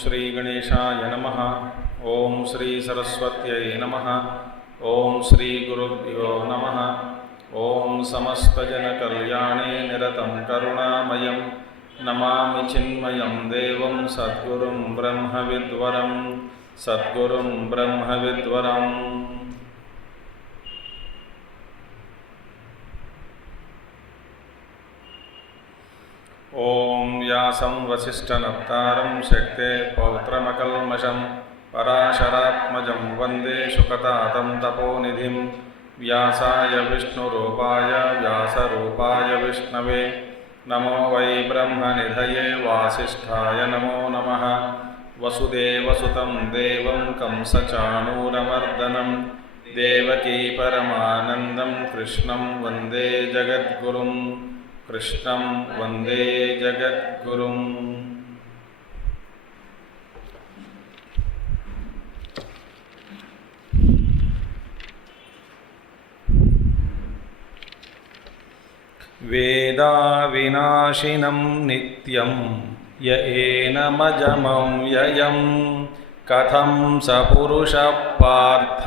श्री गणेशाय नमः। ओम श्री सरस्वत्यै नमः। ओम श्री गुरुभ्यो नमः। ओम समस्तजनकल्याणे निरतं करुणामयं नमामि चिन्मयं देवं सद्गुरुं ब्रह्मविद्वरं सद्गुरुं ब्रह्मविद्वरम्। ओम व्यासं वसिष्ठनप्तारं शक्ते पौत्रमकल्मषं पराशरात्मजं वन्दे शुकतातं तपोनिधिं। व्यासाय विष्णुरूपाय व्यासरूपाय विष्णवे नमो वै ब्रह्मनिधये वासिष्ठाय नमो नमः। वसुदेवसुतं देवं कंसचाणूरमर्दनं देवकी परमानन्दं कृष्णं वन्दे जगद्गुरुं कृष्णं वन्दे जगद्गुरुं। वेदाविनाशिनं नित्यं य एनमजमं ययं कथं स पुरुषः पार्थ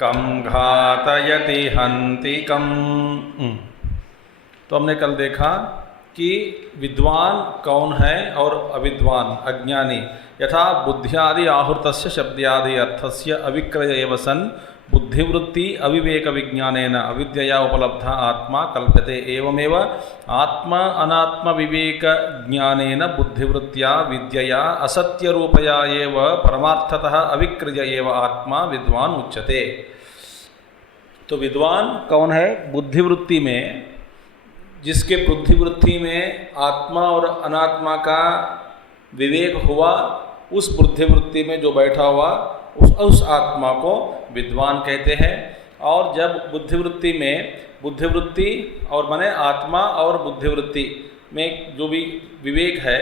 कं घातयति हन्तिकम्। तो हमने कल देखा कि विद्वान कौन है और अविद्वान अज्ञानी यथा बुद्ध्यादि आहूतस्य शब्दादि अर्थस्य अविक्रय एव सन् बुद्धिवृत्ति अविवेक विज्ञानेन अविद्यया उपलब्ध आत्मा कल्प्यते। एवमेव आत्मा अनात्म विवेक ज्ञानेन बुद्धिवृत्त्या विद्यया असत्य रूपया एव परमार्थतः अविक्रय एव आत्मा विद्वान उच्यते। तो विद्वान कौन है? बुद्धिवृत्ति में, जिसके बुद्धिवृत्ति में आत्मा और अनात्मा का विवेक हुआ, उस बुद्धिवृत्ति में जो बैठा हुआ उस आत्मा को विद्वान कहते हैं। और जब बुद्धिवृत्ति में बुद्धिवृत्ति और माने आत्मा और बुद्धिवृत्ति में जो भी विवेक है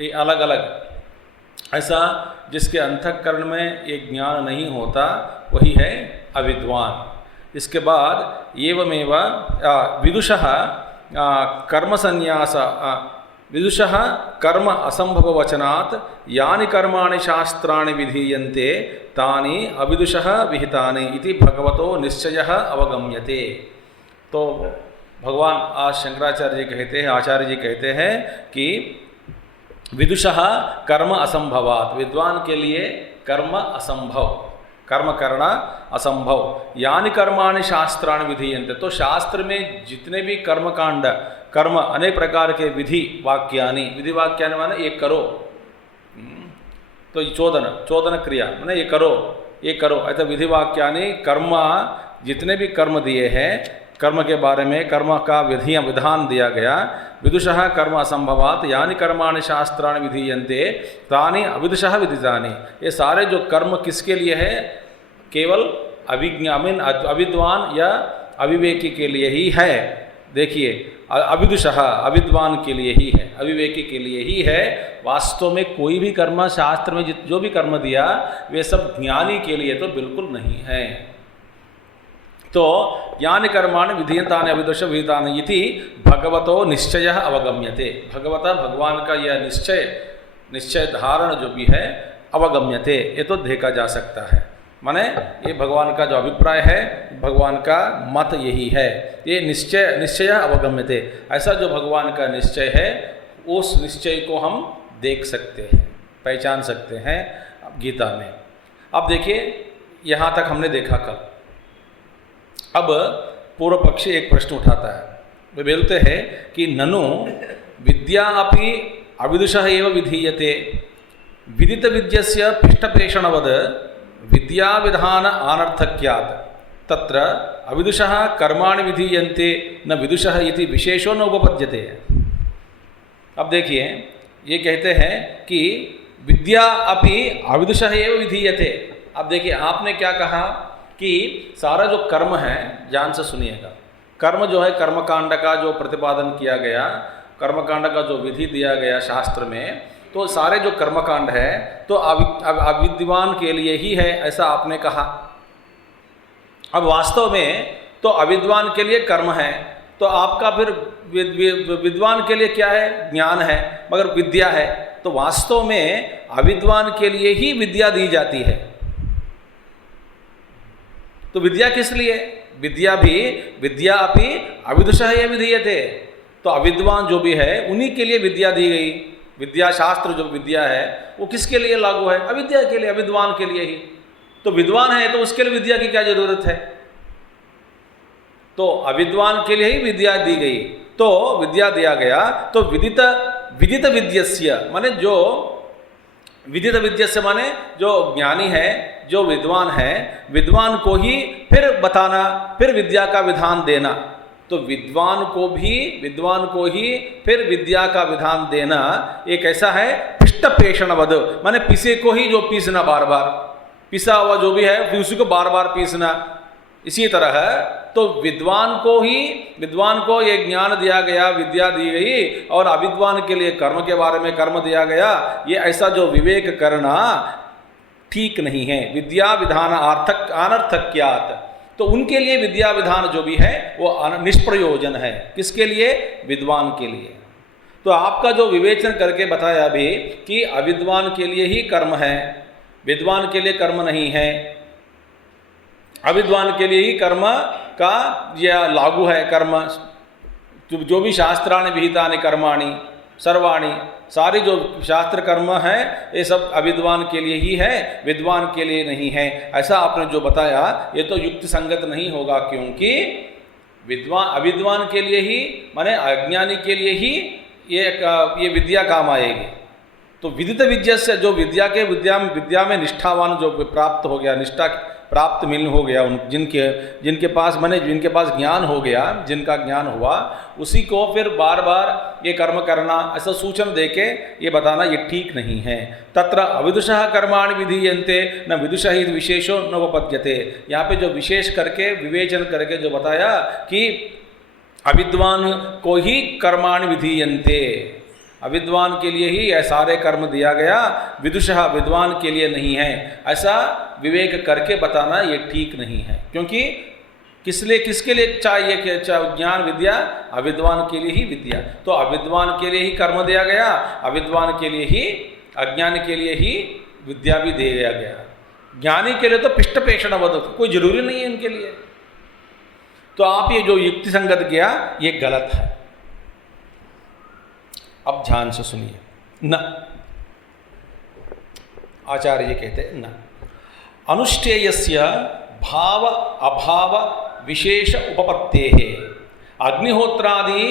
ये अलग अलग, ऐसा जिसके अंतःकरण में ये ज्ञान नहीं होता वही है अविद्वान। इसके बाद एवमेव विदुषः कर्म संन्यास विदुषः कर्म असंभव वचनात् यानि कर्माणि शास्त्राणि विधीयन्ते तानि अविदुषः विहितानि इति भगवतो निश्चयः अवगम्यते। तो भगवान आज शंकराचार्य जी कहते हैं, आचार्य जी कहते हैं कि विदुषः कर्म असंभवात्, विद्वान के लिए कर्म असंभव, कर्म करना असंभव। यानि कर्माणि शास्त्राणि विधीयन्ते, तो शास्त्र में जितने भी कर्मकांड कर्म अनेक प्रकार के विधि वाक्यानि, विधि वाक्यानि माने ये करो, तो चोदन क्रिया माने ये करो ऐसा विधि वाक्यानि कर्म, जितने भी कर्म दिए हैं कर्म के बारे में कर्म का विधान दिया गया। विदुषः कर्म असंभवात् यानि कर्माणि शास्त्राणि विधीयन्ते तानि अविदुषः विदितानि। ये सारे जो कर्म किसके लिए है? केवल अविद्वान या अविवेकी के लिए ही है। देखिए अविदुषः अविद्वान के लिए ही है, अविवेकी के लिए ही है। वास्तव में कोई भी कर्म शास्त्र में जो भी कर्म दिया वे सब ज्ञानी के लिए तो बिल्कुल नहीं है। तो यानि कर्माणि विधीयन्तानि अविदुषः विहितानि इति भगवतो निश्चयः अवगम्यते। भगवता भगवान का यह निश्चय धारण जो भी है अवगम्यते, ये तो देखा जा सकता है। माने ये भगवान का जो अभिप्राय है, भगवान का मत यही है, ये निश्चय अवगम्यते। ऐसा जो भगवान का निश्चय है उस निश्चय को हम देख सकते हैं, पहचान सकते हैं गीता में। अब देखिए यहाँ तक हमने देखा कल। अब पूर्व पक्षी एक प्रश्न उठाता है, वे बोलते हैं कि ननु विद्या अपि अविदुषः एव विधीयते विदित विद्यस्य पिष्टपेषणवद विद्या विधान अनर्थक्यात् तत्र अविदुषः कर्माणि विधीयन्ते न विदुषः इति विशेषो न उपपद्यते। अब देखिए ये कहते हैं कि विद्या अपि अविदुषः एव विधीयते। अब देखिए आपने क्या कहा कि सारा जो कर्म है, ध्यान से सुनिएगा, कर्म जो है कर्मकांड का जो प्रतिपादन किया गया, कर्मकांड का जो विधि दिया गया शास्त्र में, तो सारे जो कर्मकांड है तो अविद्वान के लिए ही है, ऐसा आपने कहा। अब वास्तव में तो अविद्वान के लिए कर्म है, तो आपका फिर विद्वान के लिए क्या है? ज्ञान है, मगर विद्या है। तो वास्तव में अविद्वान के लिए ही विद्या दी जाती है। तो विद्या किस लिए? विद्या अपि अविदुषः एव विधीयते। तो अविद्वान जो भी है उन्हीं के लिए विद्या दी गई। विद्या शास्त्र जो विद्या है वो किसके लिए लागू है? अविद्या के लिए, अविद्वान के लिए ही। तो विद्वान है तो उसके लिए विद्या की क्या जरूरत है? तो अविद्वान के लिए ही विद्या दी गई। तो विद्या दिया गया तो विदित विद्यस्य माने जो विदित विद्यस्य माने जो ज्ञानी है, जो विद्वान है, विद्वान को ही फिर बताना, फिर विद्या का विधान देना। तो विद्वान को ही फिर विद्या का विधान देना एक ऐसा है पिष्ट पेषणवद, माने पिसे को ही जो पीसना, बार बार पिसा हुआ जो भी है उसी को बार बार पीसना। इसी तरह तो विद्वान को ये ज्ञान दिया गया, विद्या दी गई, और अविद्वान के लिए कर्म के बारे में कर्म दिया गया। ये ऐसा जो विवेक करना ठीक नहीं है। विद्या विधान अनर्थक्यात्, तो उनके लिए विद्या विधान जो भी है वो निष्प्रयोजन है। किसके लिए? विद्वान के लिए। तो आपका जो विवेचन करके बताया अभी कि अविद्वान के लिए ही कर्म है, विद्वान के लिए कर्म नहीं है, अविद्वान के लिए ही कर्म का यह लागू है। कर्म जो भी शास्त्राणि विहितानि कर्माणि सर्वाणि, सारी जो शास्त्र कर्म है ये सब अविद्वान के लिए ही है, विद्वान के लिए नहीं है। ऐसा आपने जो बताया ये तो युक्ति संगत नहीं होगा, क्योंकि अविद्वान के लिए ही माने अज्ञानी के लिए ही ये विद्या काम आएगी। तो विदित विद्या से जो विद्या में निष्ठावान जो प्राप्त हो गया, निष्ठा प्राप्त मिल हो गया, जिनके पास जिनके पास ज्ञान हो गया, जिनका ज्ञान हुआ, उसी को फिर बार बार ये कर्म करना, ऐसा सूचना देके ये बताना ये ठीक नहीं है। तत्र अविदुषः कर्माणि विधीयन्ते न विदुषः इति विशेषो न उपपद्यते। यहाँ पे जो विशेष करके विवेचन करके जो बताया कि अविद्वान को ही कर्माणि विधीयन्ते, अविद्वान के लिए ही यह सारे कर्म दिया गया, विदुषः विद्वान के लिए नहीं है, ऐसा विवेक करके बताना ये ठीक नहीं है। क्योंकि किसके लिए चाहिए कि ज्ञान विद्या? अविद्वान के लिए ही विद्या। तो अविद्वान के लिए ही कर्म दिया गया, अविद्वान के लिए ही, अज्ञान के लिए ही विद्या भी दिया गया। ज्ञानी के लिए तो पिष्ट पेषणवद, कोई जरूरी नहीं है उनके लिए। तो आप ये जो युक्ति संगत किया ये गलत है। अब ध्यान से सुनिए। न, आचार्य कहते हैं न अनुष्ठेयस्य भाव अभाव विशेष उपपत्तेः अग्निहोत्रादि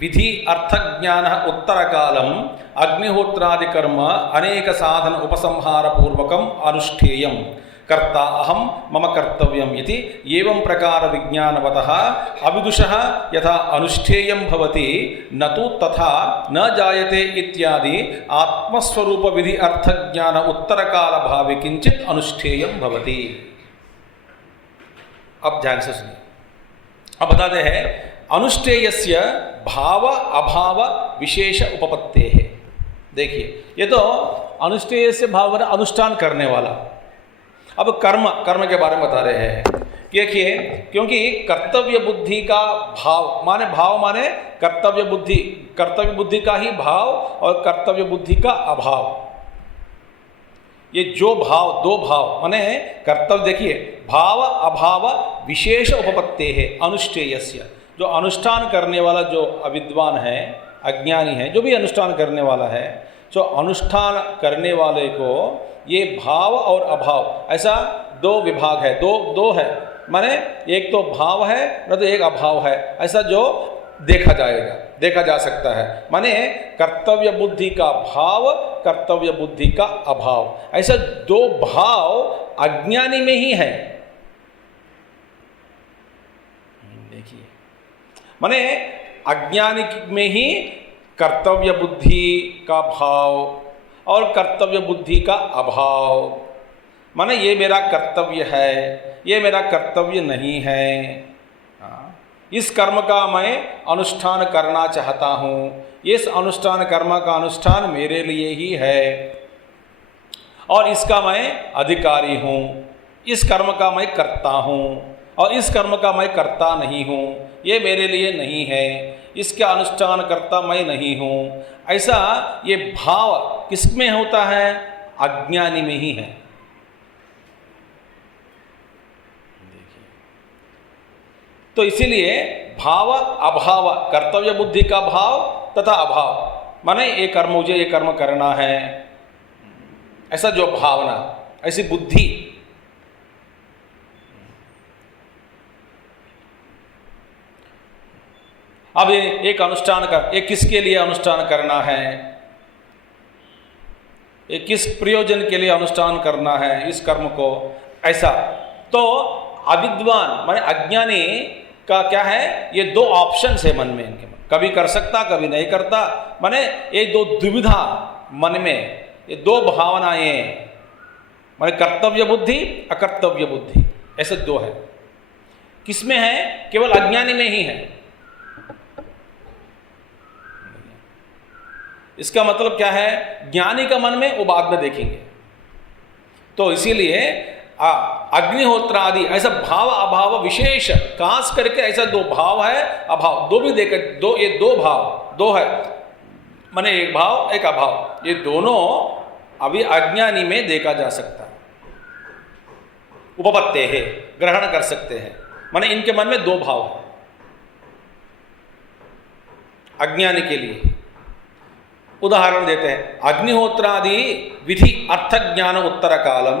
विधि अर्थ ज्ञान उत्तर कालम अग्निहोत्रादि कर्म अनेक साधन उपसंहार पूर्वकम अनुष्ठेयम् कर्ता अहम मम कर्तव्यम इति एवं प्रकार विज्ञानवतः अविदुषः यथा अनुष्ठेयं भवति न तो तथा न जायते इत्यादि आत्मस्वरूप विधि अर्थ ज्ञान उत्तर काल भावे किंचित अनुष्ठेयं भवति। अब ध्यान से सुनिए। अब बताते हैं अनुष्ठेयस्य भाव अभाव विशेष उपपत्ते है। देखिए ये तो अनुष्ठेय से भाव अनुष्ठान करने वाला। अब कर्म के बारे में बता रहे हैं। देखिए क्योंकि कर्तव्य बुद्धि का भाव माने कर्तव्य बुद्धि का ही भाव और कर्तव्य बुद्धि का अभाव, ये जो भाव, दो भाव माने कर्तव्य, देखिए भाव अभाव विशेष उपपत्ते है अनुष्ठेयस्य। जो अनुष्ठान करने वाला जो अविद्वान है, अज्ञानी है, जो भी अनुष्ठान करने वाला है, जो अनुष्ठान करने वाले को ये भाव और अभाव, ऐसा दो विभाग है, दो है, माने एक तो भाव है न तो एक अभाव है, ऐसा जो देखा जा सकता है। माने कर्तव्य बुद्धि का भाव, कर्तव्य बुद्धि का अभाव, ऐसा दो भाव अज्ञानी में ही है। देखिए, माने अज्ञानी में ही कर्तव्य बुद्धि का भाव और कर्तव्य बुद्धि का अभाव, माने ये मेरा कर्तव्य है, ये मेरा कर्तव्य नहीं है, इस कर्म का मैं अनुष्ठान करना चाहता हूँ, इस अनुष्ठान कर्म का अनुष्ठान मेरे लिए ही है और इसका मैं अधिकारी हूँ, इस कर्म का मैं करता हूँ और इस कर्म का मैं करता नहीं हूँ, ये मेरे लिए नहीं है, इसका अनुष्ठान करता मैं नहीं हूँ, ऐसा ये भाव किसमें होता है? अज्ञानी में ही है। तो इसीलिए भाव अभाव, कर्तव्य बुद्धि का भाव तथा अभाव, माने ये कर्म, मुझे ये कर्म करना है, ऐसा जो भावना, ऐसी बुद्धि, अब ये एक अनुष्ठान का, ये किसके लिए अनुष्ठान करना है, ये किस प्रयोजन के लिए अनुष्ठान करना है इस कर्म को, ऐसा। तो अविद्वान माने अज्ञानी का क्या है? ये दो ऑप्शन है मन में इनके, कभी कर सकता कभी नहीं करता, माने ये दो दुविधा मन में, ये दो भावनाएं, माने कर्तव्य बुद्धि अकर्तव्य बुद्धि, ऐसे दो है। किसमें है? केवल अज्ञानी में ही है। इसका मतलब क्या है? ज्ञानी का मन में वो बाद में देखेंगे। तो इसीलिए अग्निहोत्र आदि ऐसा भाव अभाव विशेष खास करके ऐसा दो भाव है, अभाव दो भी देकर, दो ये दो भाव दो है, माने एक भाव एक अभाव, ये दोनों अभी अज्ञानी में देखा जा सकता है, उपपत्ते है, ग्रहण कर सकते हैं, माने इनके मन में दो भाव है अज्ञानी के लिए। उदाहरण देते हैं, अग्निहोत्रादि विधि अर्थ ज्ञान उत्तर कालम।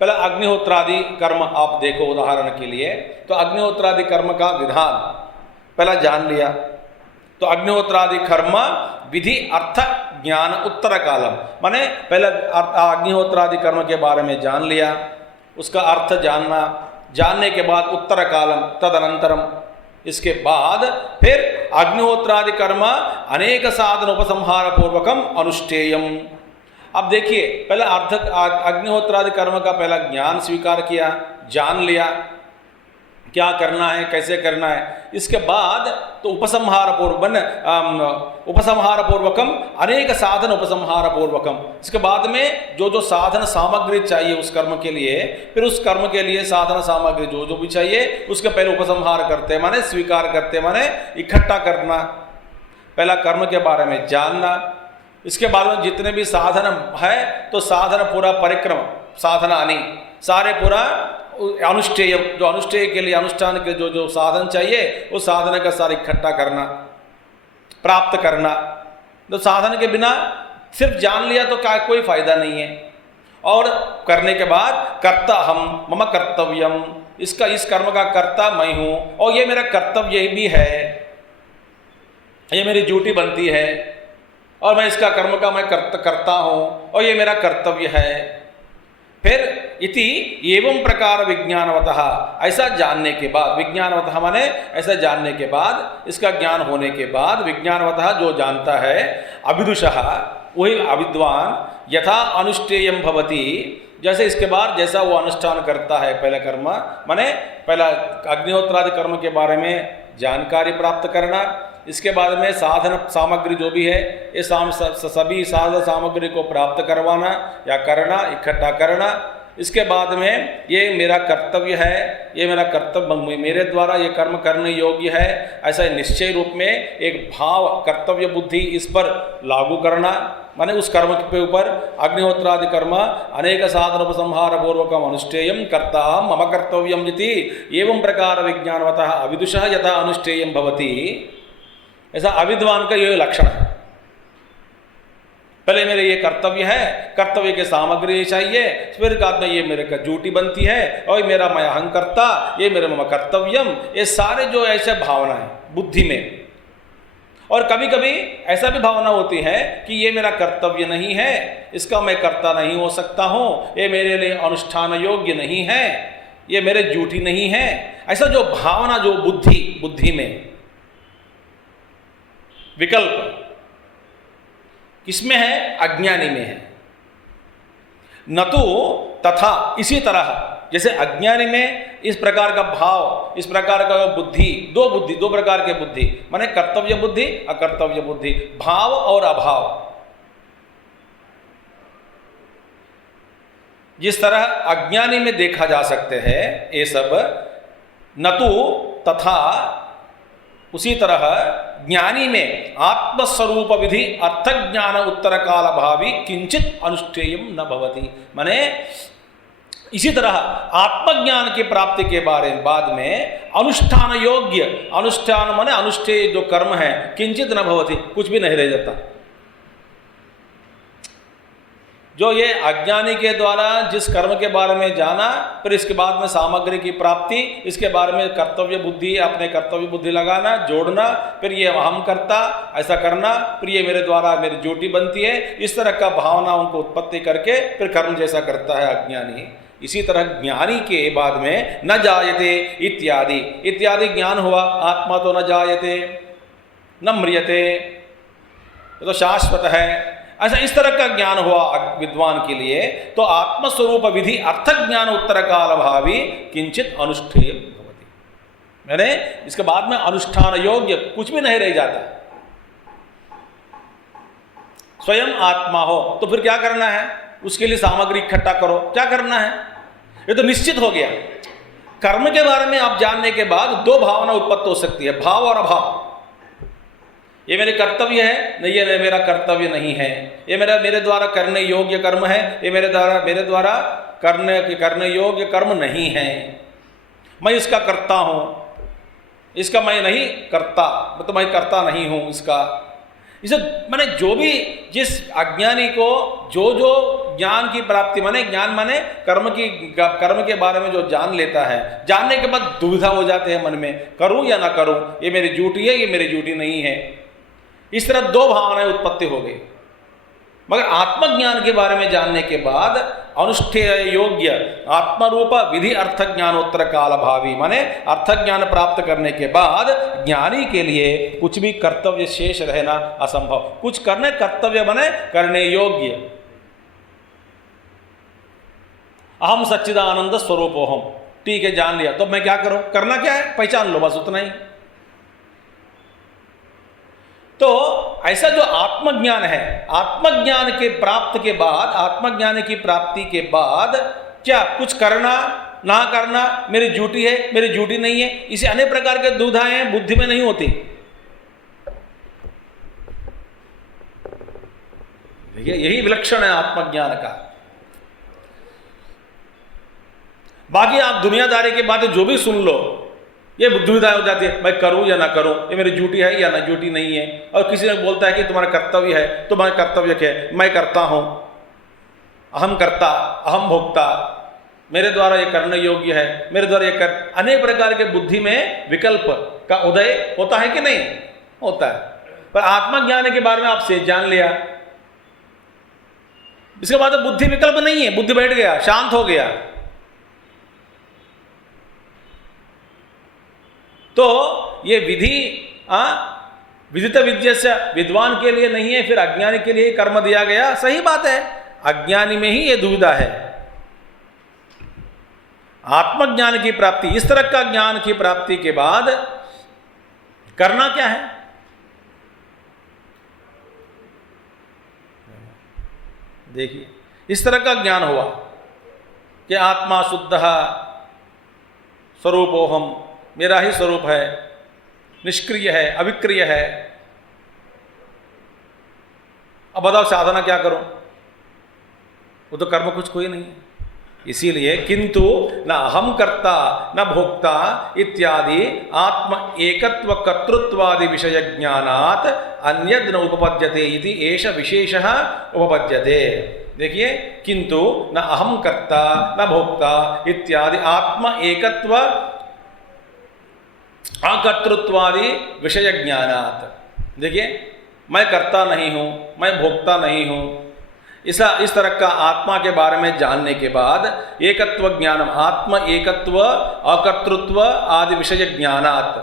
पहले अग्निहोत्रादि कर्म आप देखो उदाहरण के लिए, तो अग्निहोत्रादि कर्म का विधान पहला जान लिया, तो अग्निहोत्रादि कर्म विधि अर्थ ज्ञान उत्तर कालम, माने पहले अग्निहोत्रादि कर्म के बारे में जान लिया, उसका अर्थ जानना, जानने के बाद उत्तर कालम तदनंतरम, इसके बाद फिर अग्निहोत्रादि कर्म अनेक साधन उपसंहार पूर्वकम अनुष्ठेयम। अब देखिए, पहले अग्निहोत्रादि कर्म का पहला ज्ञान स्वीकार किया, जान लिया क्या करना है कैसे करना है, इसके बाद तो उपसंहार पूर्वकम अनेक साधन उपसंहार पूर्वकम, इसके बाद में जो जो साधन सामग्री चाहिए उस कर्म के लिए, फिर उस कर्म के लिए साधन सामग्री जो जो भी चाहिए उसके पहले उपसंहार करते माने स्वीकार करते माने इकट्ठा करना, पहला कर्म के बारे में जानना, इसके बाद में जितने भी साधन है तो साधन पूरा परिक्रम साधनानि सारे पूरा अनुष्ठेय, जो अनुष्ठेय के लिए अनुष्ठान के जो जो साधन चाहिए उस साधन का सारा इकट्ठा करना, प्राप्त करना। तो साधन के बिना सिर्फ जान लिया तो क्या कोई फायदा नहीं है, और करने के बाद कर्ता हम मम कर्तव्यम, इसका इस कर्म का कर्ता मैं हूँ और ये मेरा कर्तव्य भी है, ये मेरी ड्यूटी बनती है और मैं इसका कर्म का मैं करता हूँ और ये मेरा कर्तव्य है। फिर इति एवं प्रकार विज्ञानवतः, ऐसा जानने के बाद, विज्ञानवतः माने ऐसा जानने के बाद, इसका ज्ञान होने के बाद, विज्ञानवतः जो जानता है, अविदुषः वही अविद्वान, यथा अनुष्ठेयम भवति, जैसे इसके बाद जैसा वो अनुष्ठान करता है पहला कर्म, माने पहला अग्निहोत्रादि कर्म के बारे में जानकारी प्राप्त करना, इसके बाद में साधन सामग्री जो भी है ये सभी साधन सामग्री को प्राप्त करवाना या करना, इकट्ठा करना, इसके बाद में ये मेरा कर्तव्य है, ये मेरा कर्तव्य, मेरे द्वारा ये कर्म करने योग्य है, ऐसा निश्चय रूप में एक भाव कर्तव्य बुद्धि इस पर लागू करना, माने उस कर्म के ऊपर अग्निहोत्रादि कर्म अनेक साधन उपसंहार पूर्वकम अनुष्ठेयम कर्ता मम कर्तव्यम इति एवं प्रकार विज्ञानवतः अविदुषः यथा अनुष्ठेयम भवति, ऐसा अविद्वान का ये लक्षण है। पहले मेरे ये कर्तव्य है, कर्तव्य के सामग्री चाहिए, फिर बाद में ये मेरे का ड्यूटी बनती है और मेरा मैं अहंकर्ता, ये मेरा मम कर्तव्यम, ये सारे जो ऐसे भावना है बुद्धि में, और कभी कभी ऐसा भी भावना होती है कि ये मेरा कर्तव्य नहीं है, इसका मैं कर्ता नहीं हो सकता हूँ, ये मेरे लिए अनुष्ठान योग्य नहीं है, ये मेरे ड्यूटी नहीं है। ऐसा जो भावना, जो बुद्धि में विकल्प किसमें है? अज्ञानी में है। न तो तथा, इसी तरह जैसे अज्ञानी में इस प्रकार का भाव, इस प्रकार का बुद्धि, दो प्रकार के बुद्धि, माने कर्तव्य बुद्धि, अकर्तव्य बुद्धि, भाव और अभाव। जिस तरह अज्ञानी में देखा जा सकते हैं ये सब, न तो तथा उसी तरह ज्ञानी में आत्मस्वरूप विधि अर्थ ज्ञान उत्तर काल भावी किंचित अनुष्ठेयम न भवति। माने इसी तरह आत्मज्ञान की प्राप्ति के बाद में अनुष्ठान योग्य, अनुष्ठान माने अनुष्ठेय जो कर्म है, किंचित न भवति, कुछ भी नहीं रह जाता। जो ये अज्ञानी के द्वारा जिस कर्म के बारे में जाना, फिर इसके बाद में सामग्री की प्राप्ति, इसके बारे में कर्तव्य बुद्धि, अपने कर्तव्य बुद्धि लगाना, जोड़ना, फिर ये हम करता, ऐसा करना, फिर ये मेरे द्वारा मेरी ड्यूटी बनती है, इस तरह का भावनाओं को उत्पत्ति करके फिर कर्म जैसा करता है अज्ञानी। इसी तरह ज्ञानी के बाद में न जायते इत्यादि ज्ञान हुआ। आत्मा तो न जायते न म्रियते, ये तो शाश्वत है, ऐसा इस तरह का ज्ञान हुआ विद्वान के लिए, तो आत्मस्वरूप विधि अर्थ ज्ञान उत्तर काल भावी किंचित अनुष्ठेय भवति। मैंने इसके बाद में अनुष्ठान योग्य कुछ भी नहीं रह जाता। स्वयं आत्मा हो तो फिर क्या करना है? उसके लिए सामग्री इकट्ठा करो, क्या करना है? ये तो निश्चित हो गया। कर्म के बारे में आप जानने के बाद दो भावना उत्पत्त हो सकती है, भाव और अभाव। ये मेरे कर्तव्य है, नहीं ये मेरा कर्तव्य नहीं है, ये मेरे द्वारा करने योग्य कर्म है, ये मेरे द्वारा करने योग्य कर्म नहीं है, मैं इसका करता हूँ, इसका मैं नहीं करता, तो मैं करता नहीं हूँ इसका। इसे माने जो भी जिस अज्ञानी को जो ज्ञान की प्राप्ति, माने ज्ञान माने कर्म के बारे में जो जान लेता है, जानने के बाद दुविधा हो जाते हैं मन में, करूं या ना करूं, ये मेरी ड्यूटी है, ये मेरी ड्यूटी नहीं है। इस तरह दो भावनाएं उत्पत्ति हो गई। मगर आत्मज्ञान के बारे में जानने के बाद अनुष्ठेय योग्य आत्मरूप विधि अर्थ ज्ञानोत्तर काल भावी, माने अर्थ ज्ञान प्राप्त करने के बाद ज्ञानी के लिए कुछ भी कर्तव्य शेष रहना असंभव। कुछ करने कर्तव्य बने करने योग्य। अहम सच्चिदानंद स्वरूपोहम, ठीक है जान लिया, तो मैं क्या करूं? करना क्या है? पहचान लो, बस उतना ही। तो ऐसा जो आत्मज्ञान है, आत्मज्ञान के प्राप्त के बाद, आत्मज्ञान की प्राप्ति के बाद क्या कुछ करना ना करना मेरी ड्यूटी है, मेरी ड्यूटी नहीं है, इसे अनेक प्रकार के दुविधाएं बुद्धि में नहीं होती। देखिए यही विलक्षण है आत्मज्ञान का। बाकी आप दुनियादारी की बातें जो भी सुन लो, ये दुविधा हो जाती है, मैं करूं या ना करूं, ये मेरी ड्यूटी है या ना ड्यूटी नहीं है। और किसी ने बोलता है कि तुम्हारा कर्तव्य है, तुम्हारा कर्तव्य क्या है? मैं करता हूं, अहम करता, अहम भोक्ता, मेरे द्वारा ये करने योग्य है, मेरे द्वारा ये कर, अनेक प्रकार के बुद्धि में विकल्प का उदय होता है कि नहीं होता है। पर आत्मज्ञान के बारे में आप से जान लिया, इसके बाद बुद्धि विकल्प नहीं है, बुद्धि बैठ गया, शांत हो गया। तो ये विधि विदित विद्या से विद्वान के लिए नहीं है, फिर अज्ञानी के लिए कर्म दिया गया। सही बात है, अज्ञानी में ही ये दुविधा है। आत्मज्ञान की प्राप्ति, इस तरह का ज्ञान की प्राप्ति के बाद करना क्या है? देखिए इस तरह का ज्ञान हुआ कि आत्मा शुद्ध स्वरूपोहम, मेरा ही स्वरूप है, निष्क्रिय है, अविक्रिय है। अब बताओ साधना क्या करो? वो तो कर्म कुछ कोई नहीं है। इसीलिए किंतु न अहम कर्ता न भोक्ता इत्यादि आत्म एकत्व कर्तृत्वादि विषय ज्ञानात् अन्यद् न उपपद्यते इति एष विशेषः उपपद्यते। देखिए किंतु न अहम कर्ता न भोक्ता इत्यादि आत्म एकत्व अकर्तृत्वादि विषय ज्ञानात्, देखिए, मैं करता नहीं हूँ, मैं भोगता नहीं हूँ, इस तरह का आत्मा के बारे में जानने के बाद एकत्व ज्ञानम, आत्म एकत्व अकर्तृत्व आदि विषय ज्ञानात्,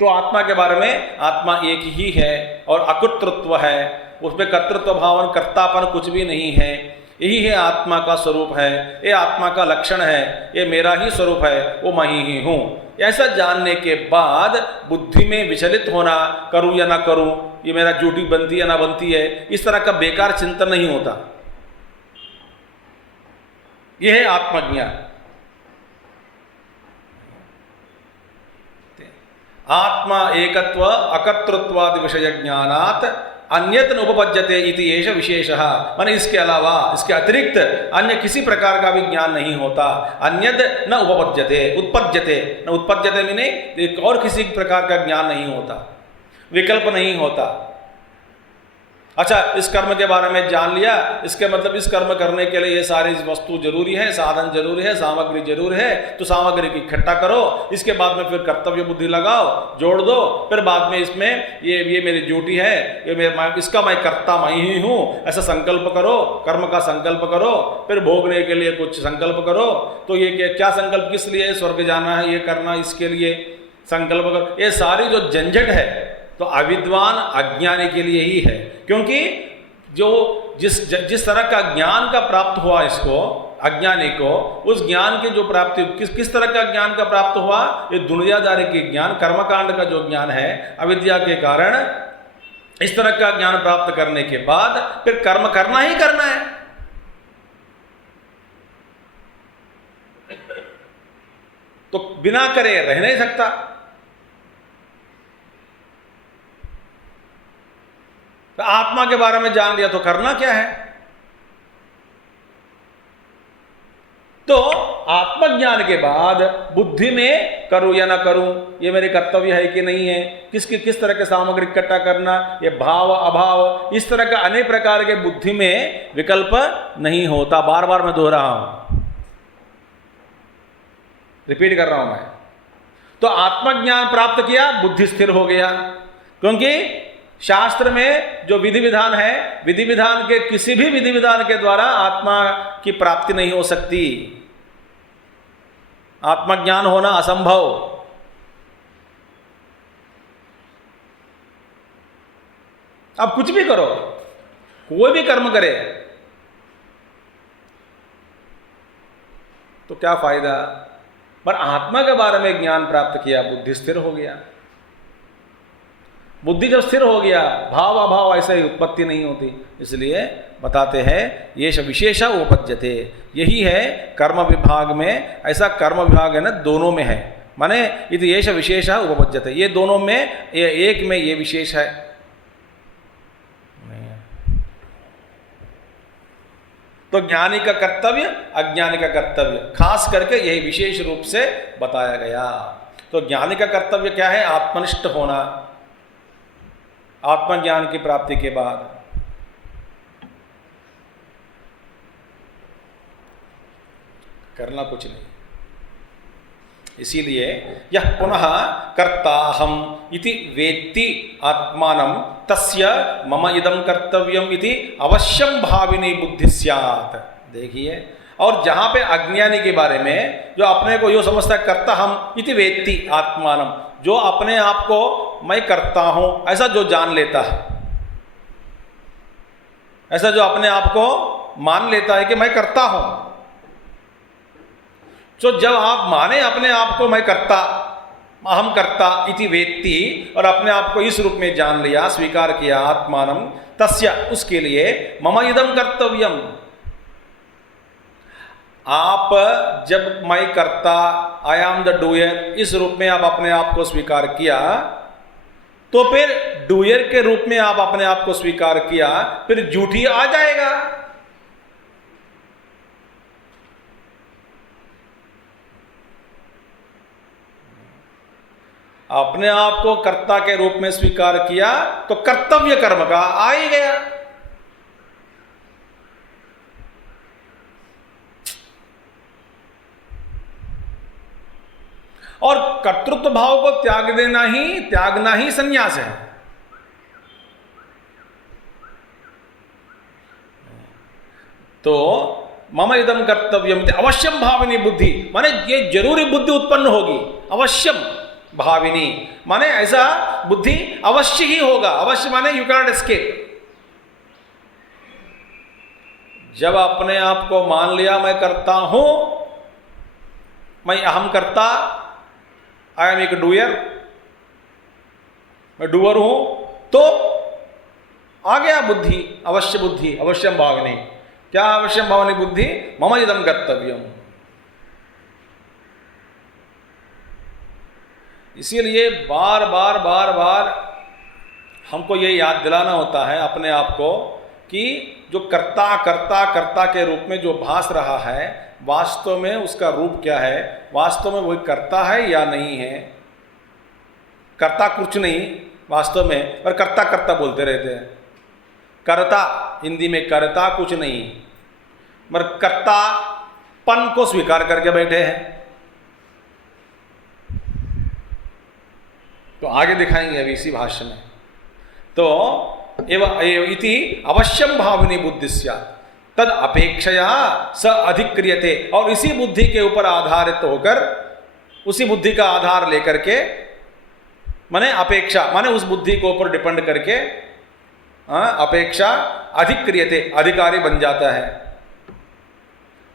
तो आत्मा के बारे में आत्मा एक ही है और अकर्तृत्व है, उसमें कर्तृत्व भावन कर्तापन कुछ भी नहीं है, यही है आत्मा का स्वरूप है, ये आत्मा का लक्षण है, ये मेरा ही स्वरूप है, वो मैं ही हूँ। ऐसा जानने के बाद बुद्धि में विचलित होना, करूँ या ना करूँ, ये मेरा ड्यूटी बनती है या ना बनती है, इस तरह का बेकार चिंतन नहीं होता। यह है आत्मज्ञान। आत्मा एकत्व अकर्तृत्वादि विषय ज्ञानात् अन्यत न उपपद्यते इति एष विशेषः, माने इसके अलावा, इसके अतिरिक्त अन्य किसी प्रकार का भी ज्ञान नहीं होता। अन्यत न उपपद्यते, उत्पद्यते न, उत्पद्यते मीने और किसी प्रकार का ज्ञान नहीं होता, विकल्प नहीं होता। अच्छा, इस कर्म के बारे में जान लिया, इसके मतलब इस कर्म करने के लिए ये सारी वस्तु जरूरी है, साधन जरूरी है, सामग्री जरूर है, तो सामग्री की इकट्ठा करो, इसके बाद में फिर कर्तव्य बुद्धि लगाओ, जोड़ दो, फिर बाद में इसमें ये मेरी ड्यूटी है, इसका मैं कर्ता मैं ही हूँ, ऐसा संकल्प करो, कर्म का संकल्प करो, फिर भोगने के लिए कुछ संकल्प करो। तो ये क्या संकल्प, किस लिए स्वर्ग जाना है, ये करना, इसके लिए संकल्प करो। ये सारी जो झंझट है तो अविद्वान अज्ञानी के लिए ही है, क्योंकि जो जिस तरह का ज्ञान का प्राप्त हुआ इसको, अज्ञानी को, उस ज्ञान की जो प्राप्ति, किस तरह का ज्ञान का प्राप्त हुआ, ये दुनियादारी के ज्ञान, कर्मकांड का जो ज्ञान है, अविद्या के कारण इस तरह का ज्ञान प्राप्त करने के बाद फिर कर्म करना ही करना है। तो बिना करे रह नहीं सकता। तो आत्मा के बारे में जान लिया तो करना क्या है? तो आत्मज्ञान के बाद बुद्धि में करूं या ना करूं, ये मेरे कर्तव्य है कि नहीं है, किस तरह के सामग्री इकट्ठा करना, ये भाव अभाव, इस तरह का अनेक प्रकार के बुद्धि में विकल्प नहीं होता। बार बार मैं दोहरा रहा हूं, रिपीट कर रहा हूं मैं। तो आत्मज्ञान प्राप्त किया, बुद्धि स्थिर हो गया, क्योंकि शास्त्र में जो विधि विधान है, विधि विधान के किसी भी विधि विधान के द्वारा आत्मा की प्राप्ति नहीं हो सकती। आत्मज्ञान होना असंभव। अब कुछ भी करो, कोई भी कर्म करे तो क्या फायदा? पर आत्मा के बारे में ज्ञान प्राप्त किया, बुद्धि स्थिर हो गया। बुद्धि जब स्थिर हो गया, भाव अभाव ऐसे ही उत्पत्ति नहीं होती। इसलिए बताते हैं ये विशेष उपपद्यते, यही है कर्म विभाग में। ऐसा कर्म विभाग है ना, दोनों में है, माने यदि ये विशेष उपपद्यते, ये दोनों में, ये एक में ये विशेष है। तो ज्ञानी का कर्तव्य, अज्ञानी का कर्तव्य, खास करके यही विशेष रूप से बताया गया। तो ज्ञानी का कर्तव्य क्या है? आत्मनिष्ठ होना, आत्मज्ञान की प्राप्ति के बाद। करना कुछ नहीं। इसीलिए यह पुनः कर्ताहम इति वेत्ति आत्मानं तस्य मम इदं कर्तव्यम इति अवश्यम भाविनी बुद्धि स्यात्। देखिए, और जहां पे अज्ञानी के बारे में, जो अपने को यो समझता है कर्ता हम इति वेत्ति आत्मानं, जो अपने आप को मैं करता हूं ऐसा जो जान लेता है, ऐसा जो अपने आप को मान लेता है कि मैं करता हूं, तो जब आप माने अपने आप को मैं करता, अहम करता इति वेत्ति, और अपने आप को इस रूप में जान लिया, स्वीकार किया, आत्मानं तस्य, उसके लिए मम इदं कर्तव्यम, आप जब मैं करता, आई एम द डूयर, इस रूप में आप अपने आप को स्वीकार किया, तो फिर डूयर के रूप में आप अपने आप को स्वीकार किया, फिर ड्यूटी आ जाएगा। अपने आप को कर्ता के रूप में स्वीकार किया तो कर्तव्य कर्म का आ ही गया। और कर्तृत्व भाव को त्यागना ही संन्यास है। तो मम इदम कर्तव्यम अवश्यम भाविनी बुद्धि माने ये जरूरी बुद्धि उत्पन्न होगी। अवश्यम भाविनी माने ऐसा बुद्धि अवश्य ही होगा। अवश्य माने यू कैन नॉट एस्केप। जब अपने आप को मान लिया मैं करता हूं, मैं अहम करता, आई एम एक डूयर, मैं डूअर हूं, तो आ गया बुद्धि, अवश्य बुद्धि, अवश्यम भावनी। क्या अवश्यम भावनी बुद्धि? मम इदम कर्तव्यम। इसीलिए बार बार बार बार हमको ये याद दिलाना होता है अपने आप को कि जो कर्ता कर्ता कर्ता के रूप में जो भास रहा है, वास्तव में उसका रूप क्या है? वास्तव में वही कर्ता है या नहीं है? कर्ता कुछ नहीं वास्तव में, पर कर्ता कर्ता बोलते रहते हैं। कर्ता हिंदी में कर्ता कुछ नहीं, मगर कर्तापन को स्वीकार करके बैठे हैं। तो आगे दिखाएंगे अभी इसी भाष्य में। तो इति अवश्यम भावनी बुद्धि स्यात् तद अपेक्षया स अधिक्रियते। और इसी बुद्धि के ऊपर आधारित होकर, उसी बुद्धि का आधार लेकर के, माने अपेक्षा माने उस बुद्धि के ऊपर डिपेंड करके अपेक्षा अधिक्रियते अधिकारी बन जाता है।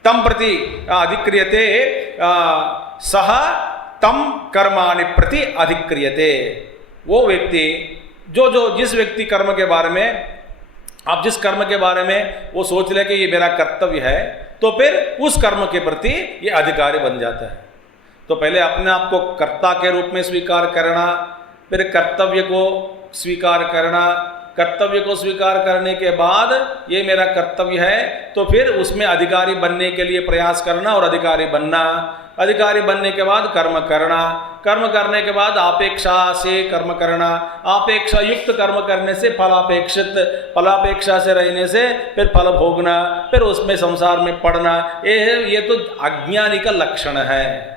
तम प्रति अधिक्रियते सह तम कर्माणि प्रति अधिक्रियते। वो व्यक्ति जो जिस व्यक्ति कर्म के बारे में, आप जिस कर्म के बारे में वो सोच ले कि ये मेरा कर्तव्य है, तो फिर उस कर्म के प्रति ये अधिकारी बन जाता है। तो पहले अपने आप को कर्ता के रूप में स्वीकार करना, फिर कर्तव्य को स्वीकार करना, कर्तव्य को स्वीकार करने के बाद ये मेरा कर्तव्य है, तो फिर उसमें अधिकारी बनने के लिए प्रयास करना और अधिकारी बनना। अधिकारी बनने के बाद कर्म करना, कर्म करने के बाद अपेक्षा से कर्म करना, अपेक्षा युक्त कर्म करने से फलापेक्षा से रहने से फिर फल भोगना, फिर उसमें संसार में पड़ना। ये तो अज्ञानी का लक्षण है।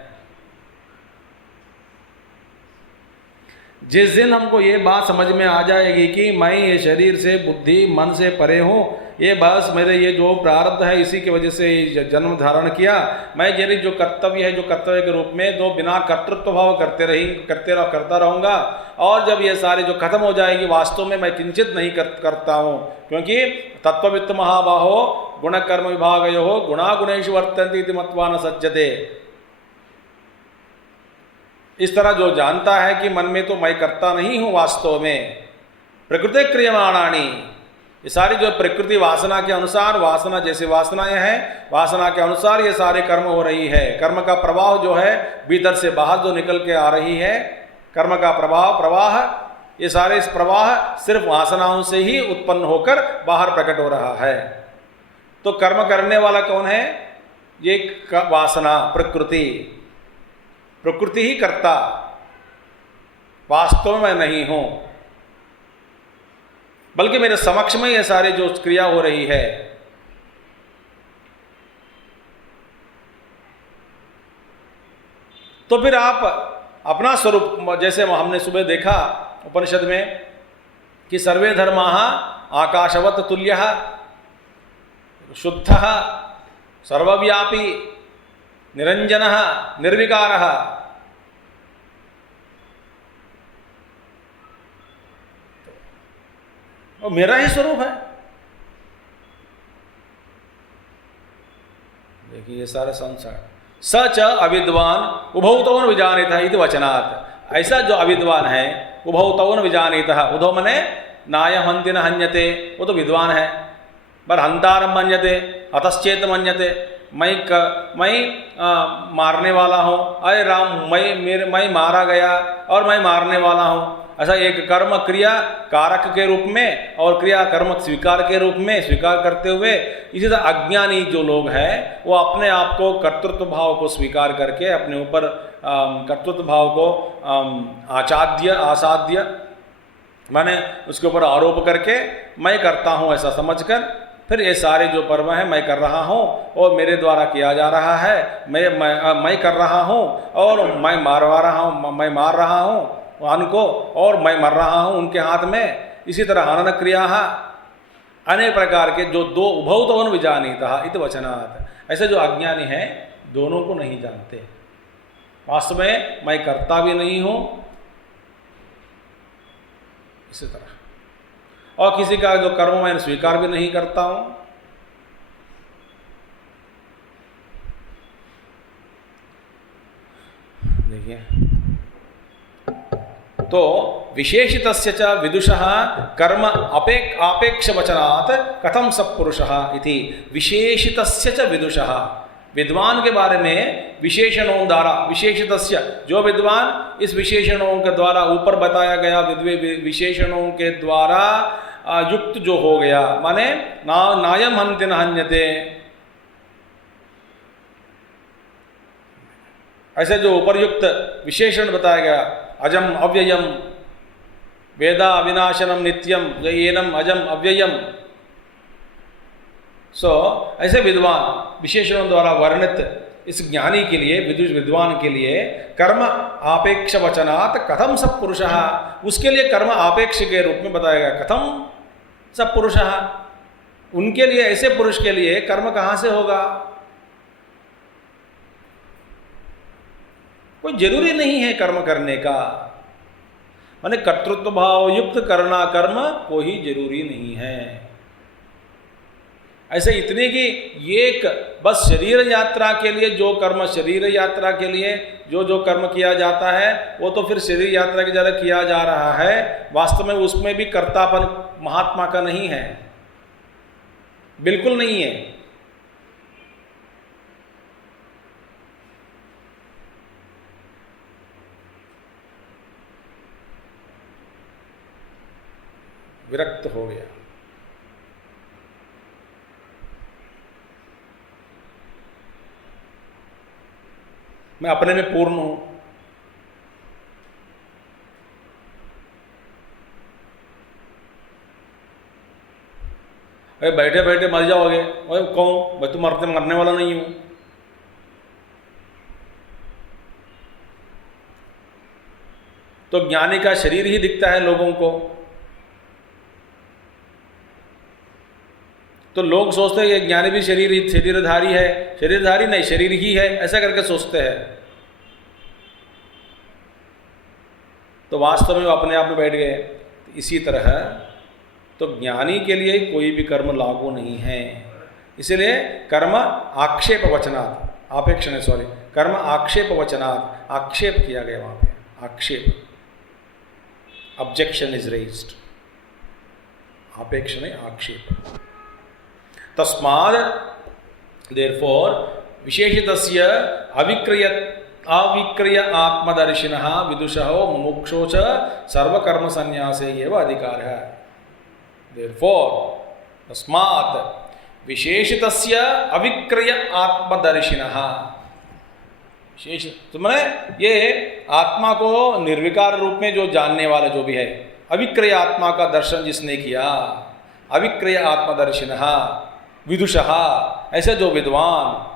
जिस दिन हमको ये बात समझ में आ जाएगी कि मैं ये शरीर से, बुद्धि, मन से परे हूँ, ये बस मेरे ये जो प्रारब्ध है इसी की वजह से जन्म धारण किया, मैं मेरी जो कर्तव्य है, जो कर्तव्य के रूप में दो बिना कर्तृत्व भाव करता रहूँगा, और जब ये सारे जो खत्म हो जाएगी, वास्तव में मैं किंचित नहीं करता हूँ, क्योंकि तत्ववित्त महाबाहो गुण कर्म विभागयो गुणा गुणेषु वर्तन्ते इति मत्वा न सज्जते। इस तरह जो जानता है कि मन में तो मैं करता नहीं हूँ, वास्तव में प्रकृति क्रियमाणानी, ये सारी जो प्रकृति वासना के अनुसार, वासना जैसे वासनाएं हैं, वासना के अनुसार ये सारे कर्म हो रही है। कर्म का प्रवाह जो है भीतर से बाहर जो निकल के आ रही है, कर्म का प्रवाह, ये सारे इस प्रवाह सिर्फ वासनाओं से ही उत्पन्न होकर बाहर प्रकट हो रहा है। तो कर्म करने वाला कौन है? ये वासना, प्रकृति ही करता, वास्तव में नहीं हूं, बल्कि मेरे समक्ष में ये सारे जो क्रिया हो रही है। तो फिर आप अपना स्वरूप, जैसे हमने सुबह देखा उपनिषद में कि सर्वे धर्माः आकाशवत् तुल्यः शुद्धः सर्वव्यापी निरंजनः निर्विकारः। और मेरा ही स्वरूप है। देखिए ये सारे संसार सच अविद्वान उभौतौन विजानीतः इति वचनात्। ऐसा जो अविद्वान है, उभौतौन विजानीतः, उधो मने नाय हन्ति न हन्यते, वो तो विद्वान है, पर हंतारम मन्यते अतश्चेत मन्यते, मैं मारने वाला हूँ, अरे राम मैं मारा गया और मैं मारने वाला हूँ। ऐसा एक कर्म क्रिया कारक के रूप में और क्रिया कर्म स्वीकार के रूप में स्वीकार करते हुए, इसी तरह अज्ञानी जो लोग हैं वो अपने आप को कर्तृत्व भाव को स्वीकार करके अपने ऊपर कर्तृत्व भाव को आसाध्य माने उसके ऊपर आरोप करके मैं करता हूँ ऐसा समझकर, फिर ये सारे जो पर्व हैं मैं कर रहा हूँ और मेरे द्वारा किया जा रहा है, मैं कर रहा हूँ और मैं मार रहा हूँ उनको और मैं मर रहा हूँ उनके हाथ में। इसी तरह हनन क्रिया अनेक प्रकार के जो दो उभौ तवन विजानीतः इति वचनात्, ऐसे जो अज्ञानी हैं दोनों को नहीं जानते। वास्तव में मैं करता भी नहीं हूं, इसी तरह, और किसी का जो कर्म मैं स्वीकार भी नहीं करता हूं। देखिए, तो विशेषितस्य च विदुषः कर्म आपेक्ष वचनात् कथम सत्पुरुषः इति। विशेषितस्य च विदुषः, विद्वान के बारे में विशेषणों द्वारा, विशेषितस्य जो विद्वान, इस विशेषणों के द्वारा ऊपर बताया गया विशेषणों के द्वारा युक्त जो हो गया, माने नायम हन्ति न हन्यते, ऐसे जो उपर्युक्त विशेषण बताया गया, अजम अव्ययम, वेदा अविनाशनम नित्यम, एनम अजम अव्ययम, ऐसे विद्वान विशेषणों द्वारा वर्णित इस ज्ञानी के लिए, विद्वान के लिए कर्म आपेक्ष वचनात् कथम सत्पुरुषः, उसके लिए कर्म आपेक्ष के रूप में बताया गया। कथम सत्पुरुषः, उनके लिए, ऐसे पुरुष के लिए कर्म कहाँ से होगा? कोई जरूरी नहीं है कर्म करने का, माने कर्तृत्व भाव युक्त करना कर्म कोई जरूरी नहीं है। ऐसे इतने कि एक बस शरीर यात्रा के लिए जो कर्म, शरीर यात्रा के लिए जो जो कर्म किया जाता है वो तो फिर शरीर यात्रा की तरह किया जा रहा है, वास्तव में उसमें भी कर्तापन महात्मा का नहीं है, बिल्कुल नहीं है। विरक्त हो गया। मैं अपने में पूर्ण हूं। अरे बैठे बैठे मर जाओगे, अरे कौन, मैं तो मरने वाला नहीं हूं। तो ज्ञानी का शरीर ही दिखता है लोगों को, तो लोग सोचते हैं कि ज्ञानी भी शरीरधारी है, शरीरधारी नहीं, शरीर ही है, ऐसा करके सोचते हैं। तो वास्तव में वो अपने आप में बैठ गए। इसी तरह तो ज्ञानी के लिए कोई भी कर्म लागू नहीं है, इसलिए कर्म आक्षेप वचनात्, आपेक्ष नहीं, सॉरी, कर्म आक्षेप वचनात्, आक्षेप किया गया वहां पे, आक्षेप, ऑब्जेक्शन इज रेज्ड, आपेक्ष नहीं, आक्षेप। तस्माद् देयरफॉर विशेषितस्य अविक्रिय आत्मदर्शिनः विदुषः मुमुक्षो च सर्वकर्म संन्यासे एव अधिकारः। देयरफॉर तस्मात् विशेषितस्य अविक्रिय आत्मदर्शिनः, विशेष तो मैंने ये आत्मा को निर्विकार रूप में जो जानने वाला जो भी है, अविक्रिय आत्मा का दर्शन जिसने किया, अविक्रिय आत्मदर्शिनः विदुषः, ऐसे जो विद्वान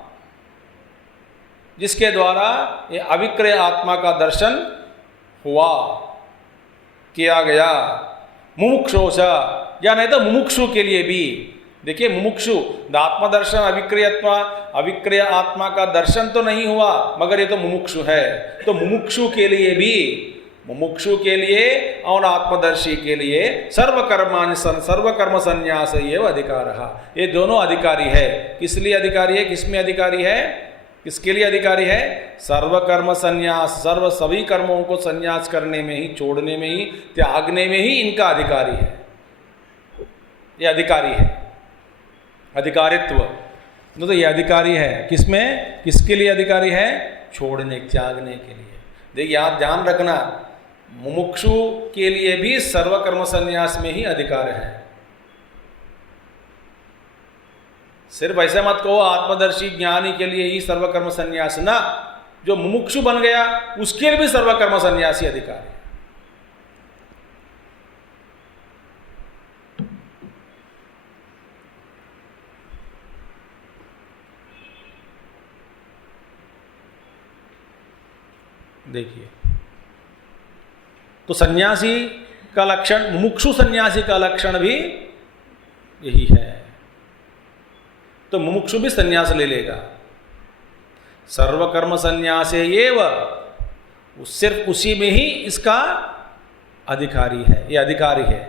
जिसके द्वारा ये अविक्रिय आत्मा का दर्शन हुआ, किया गया, मुमुक्षोष, या नहीं तो मुमुक्षु के लिए भी। देखिए, मुमुक्षु आत्मदर्शन, अविक्रिय आत्मा का दर्शन तो नहीं हुआ, मगर ये तो मुमुक्षु है, तो मुमुक्षु के लिए भी, मुमुक्षु के लिए और आत्मदर्शी के लिए सर्वकर्म संन्यास एव अधिकारः, ये दोनों अधिकारी है। किस लिए अधिकारी है, किसमें अधिकारी है, किसके लिए अधिकारी है? सर्वकर्म संन्यास, सभी कर्मों को संन्यास करने में ही, छोड़ने में ही, त्यागने में ही इनका अधिकारी है, ये अधिकारी है, अधिकारित्व। तो ये अधिकारी है किसमें, किसके लिए अधिकारी है? छोड़ने, त्यागने के लिए। देखिए, आप ध्यान रखना, मुमुक्षु के लिए भी सर्वकर्म संन्यास में ही अधिकार है। सिर्फ ऐसे मत कहो आत्मदर्शी ज्ञानी के लिए ही सर्वकर्म संन्यास, ना, जो मुमुक्षु बन गया उसके लिए भी सर्वकर्म संन्यासी अधिकार है। देखिए, तो सन्यासी का लक्षण, मुमुक्षु सन्यासी का लक्षण भी यही है। तो मुमुक्षु भी संन्यास ले लेगा। सर्वकर्म संन्यासे एव, सिर्फ उसी में ही इसका अधिकारी है, ये अधिकारी है।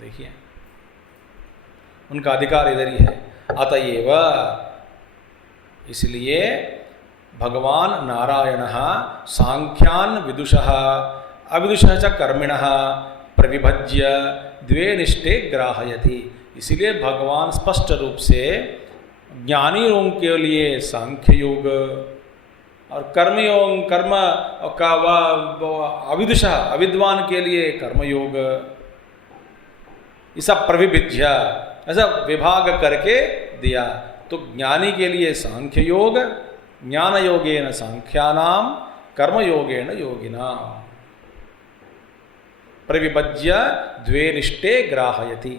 देखिए उनका अधिकार इधर ही है। अतएव, इसलिए भगवान नारायणः सांख्यान विदुषः अविदुषः च कर्मिणः प्रविभज्य द्वे निष्ठे ग्राहयति। इसलिए भगवान स्पष्ट रूप से ज्ञानी लोगों के लिए सांख्य योग और कर्मयोग, कर्म का अविदुषः अविद्वान के लिए कर्मयोग, ऐसा प्रविभिज्य, ऐसा विभाग करके दिया। तो ज्ञानी के लिए सांख्य योग, ज्ञान योगेन सांख्यानाम कर्मयोगेन योगिनाम, प्रविभज्य द्वे निष्ठे ग्राहयति।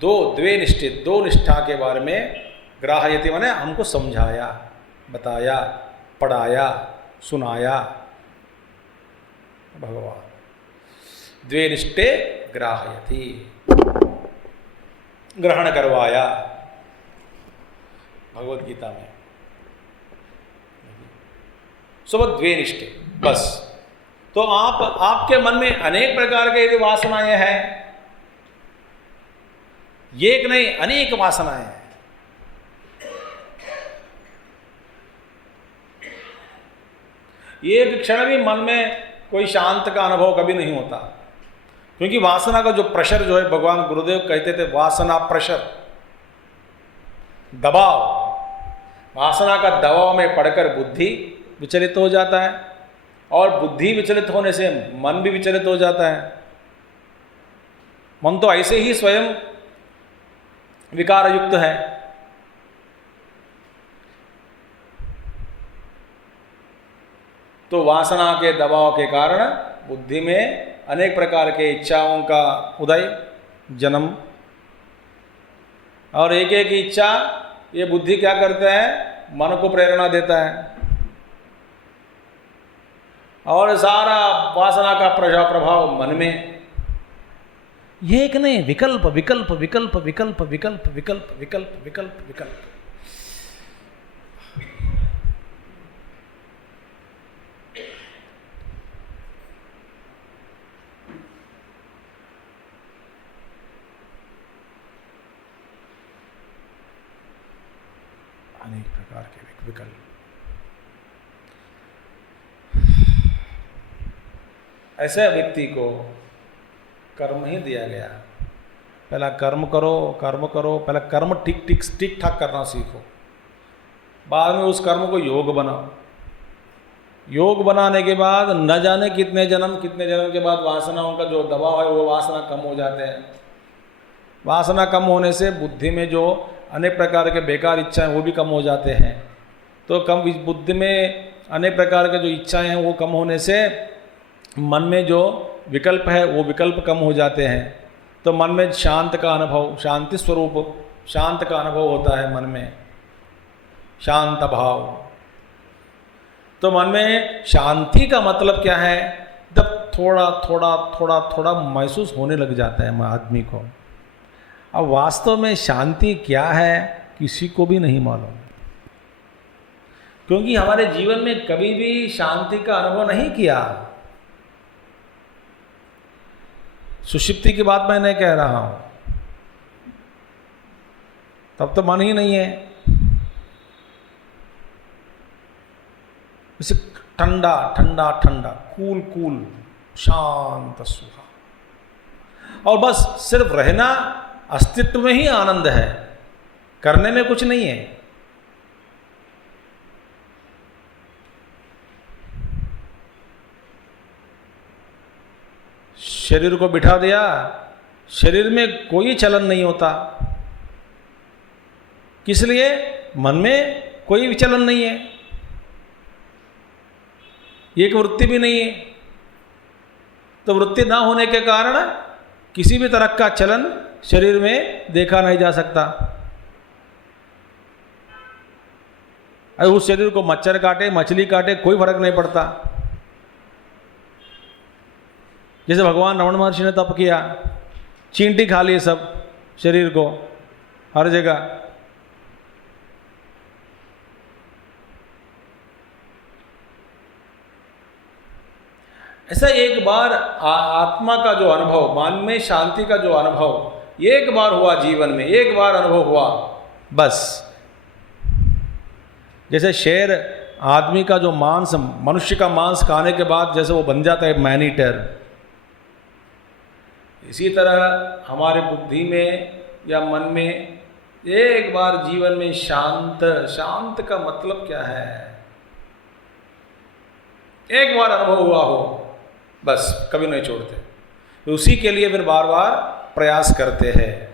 द्वे निष्ठे, दो निष्ठा के बारे में ग्राहयति माने हमको समझाया, बताया, पढ़ाया, सुनाया भगवान। द्वे निष्ठे ग्राहयति, ग्रहण करवाया भगवत गीता में। सो द्वे निष्ठे बस। तो आपके मन में अनेक प्रकार के यदि वासनाएं हैं, एक नहीं अनेक वासनाएं हैं, एक क्षण भी मन में कोई शांत का अनुभव कभी नहीं होता, क्योंकि वासना का जो प्रेशर जो है, भगवान गुरुदेव कहते थे वासना प्रेशर, दबाव, वासना का दबाव में पड़कर बुद्धि विचलित हो जाता है, और बुद्धि विचलित होने से मन भी विचलित हो जाता है। मन तो ऐसे ही स्वयं विकार युक्त है। तो वासना के दबाव के कारण बुद्धि में अनेक प्रकार के इच्छाओं का उदय, जन्म, और एक एक इच्छा ये बुद्धि क्या करता है, मन को प्रेरणा देता है, और सारा वासना का प्रभाव मन में। एक नहीं, विकल्प विकल्प विकल्प विकल्प विकल्प विकल्प विकल्प विकल्प विकल्प। अनेक प्रकार के विकल्प। ऐसे व्यक्ति को कर्म ही दिया गया। पहला कर्म करो, कर्म करो, पहला कर्म ठीक ठाक करना सीखो, बाद में उस कर्म को योग बनाओ। योग बनाने के बाद न जाने कितने जन्म के बाद वासनाओं का जो दबाव है वो वासना कम हो जाते हैं। वासना कम होने से बुद्धि में जो अनेक प्रकार के बेकार इच्छाएं वो भी कम हो जाते हैं। तो कम बुद्धि में अनेक प्रकार के जो इच्छाएं हैं वो कम होने से मन में जो विकल्प है वो विकल्प कम हो जाते हैं। तो मन में शांत का अनुभव, शांति स्वरूप शांत का अनुभव होता है मन में, शांत भाव। तो मन में शांति का मतलब क्या है, जब थोड़ा थोड़ा थोड़ा थोड़ा महसूस होने लग जाता है आदमी को। अब वास्तव में शांति क्या है किसी को भी नहीं मालूम, क्योंकि हमारे जीवन में कभी भी शांति का अनुभव नहीं किया। सुषुप्ति की बात मैं नहीं कह रहा हूं, तब तो मन ही नहीं है। जैसे ठंडा ठंडा ठंडा, कूल कूल, शांत सुहा, और बस सिर्फ रहना, अस्तित्व में ही आनंद है, करने में कुछ नहीं है। शरीर को बिठा दिया, शरीर में कोई चलन नहीं होता, किस लिए, मन में कोई विचलन नहीं है, एक वृत्ति भी नहीं है। तो वृत्ति ना होने के कारण किसी भी तरह का चलन शरीर में देखा नहीं जा सकता। अरे उस शरीर को मच्छर काटे, मछली काटे, कोई फर्क नहीं पड़ता। जैसे भगवान रमण महर्षि ने तप किया, चींटी खा लिए सब, शरीर को हर जगह। ऐसा एक बार आत्मा का जो अनुभव, मन में शांति का जो अनुभव एक बार हुआ, जीवन में एक बार अनुभव हुआ बस। जैसे शेर आदमी का जो मांस, मनुष्य का मांस खाने के बाद जैसे वो बन जाता है मैन ईटर, इसी तरह हमारे बुद्धि में या मन में एक बार जीवन में शांत, शांत का मतलब क्या है, एक बार अनुभव हुआ हो बस, कभी नहीं छोड़ते। तो उसी के लिए फिर बार बार प्रयास करते हैं।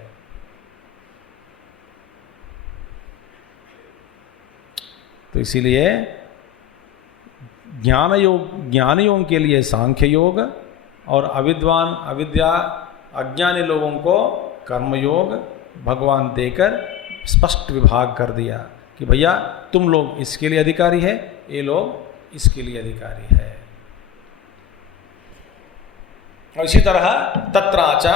तो इसीलिए ज्ञानियों के लिए सांख्य योग और अविद्वान, अविद्या, अज्ञानी लोगों को कर्मयोग भगवान देकर स्पष्ट विभाग कर दिया कि भैया तुम लोग इसके लिए अधिकारी है, ये लोग इसके लिए अधिकारी है। और इसी तरह तत्राच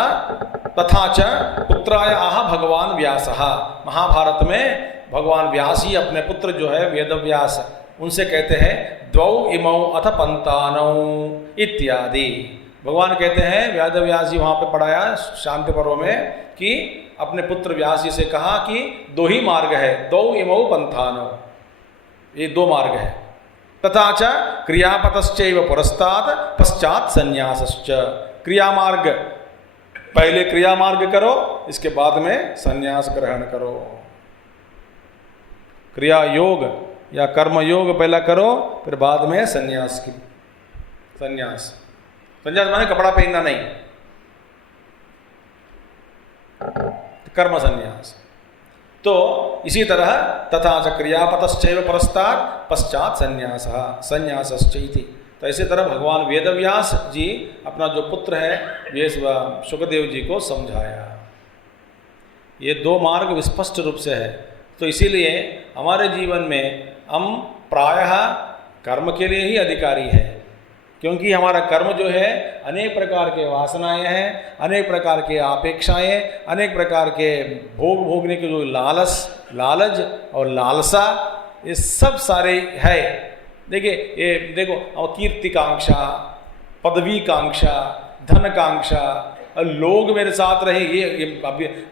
तथाच पुत्राय आह भगवान व्यासः, महाभारत में भगवान व्यास ही अपने पुत्र जो है वेदव्यास, उनसे कहते हैं द्वौ इमौ अथ पंतानौ इत्यादि। भगवान कहते हैं, वेदव्यास जी वहाँ पे पढ़ाया शांति पर्व में कि अपने पुत्र व्यास जी से कहा कि दो ही मार्ग है, द्वौ इमौ पंथानौ, ये दो मार्ग है। तथा च क्रियापतश्चैव पुरस्तात् पश्चात् संन्यासश्च, क्रिया मार्ग, पहले क्रिया मार्ग करो, इसके बाद में संन्यास ग्रहण करो। क्रिया योग या कर्म योग पहला करो, फिर बाद में संन्यास की, संन्यास माने कपड़ा पहनना नहीं, कर्म संन्यास। तो इसी तरह तथा च क्रियापतश्चैव पुरस्तात् पश्चात् संन्यासः संन्यासश्चैति। तो इसी तरह भगवान वेदव्यास जी अपना जो पुत्र है वे शुकदेव जी को समझाया। ये दो मार्ग विस्पष्ट रूप से है। तो इसीलिए हमारे जीवन में हम प्रायः कर्म के लिए ही अधिकारी है, क्योंकि हमारा कर्म जो है अनेक प्रकार के वासनाएं हैं, अनेक प्रकार के अपेक्षाएं, अनेक प्रकार के भोग भोगने के जो लालच और लालसा, ये सब सारे है। देखिए ये देखो, कीर्ति कांक्षा, पदवी कांक्षा, धन कांक्षा, लोग मेरे साथ रहे, ये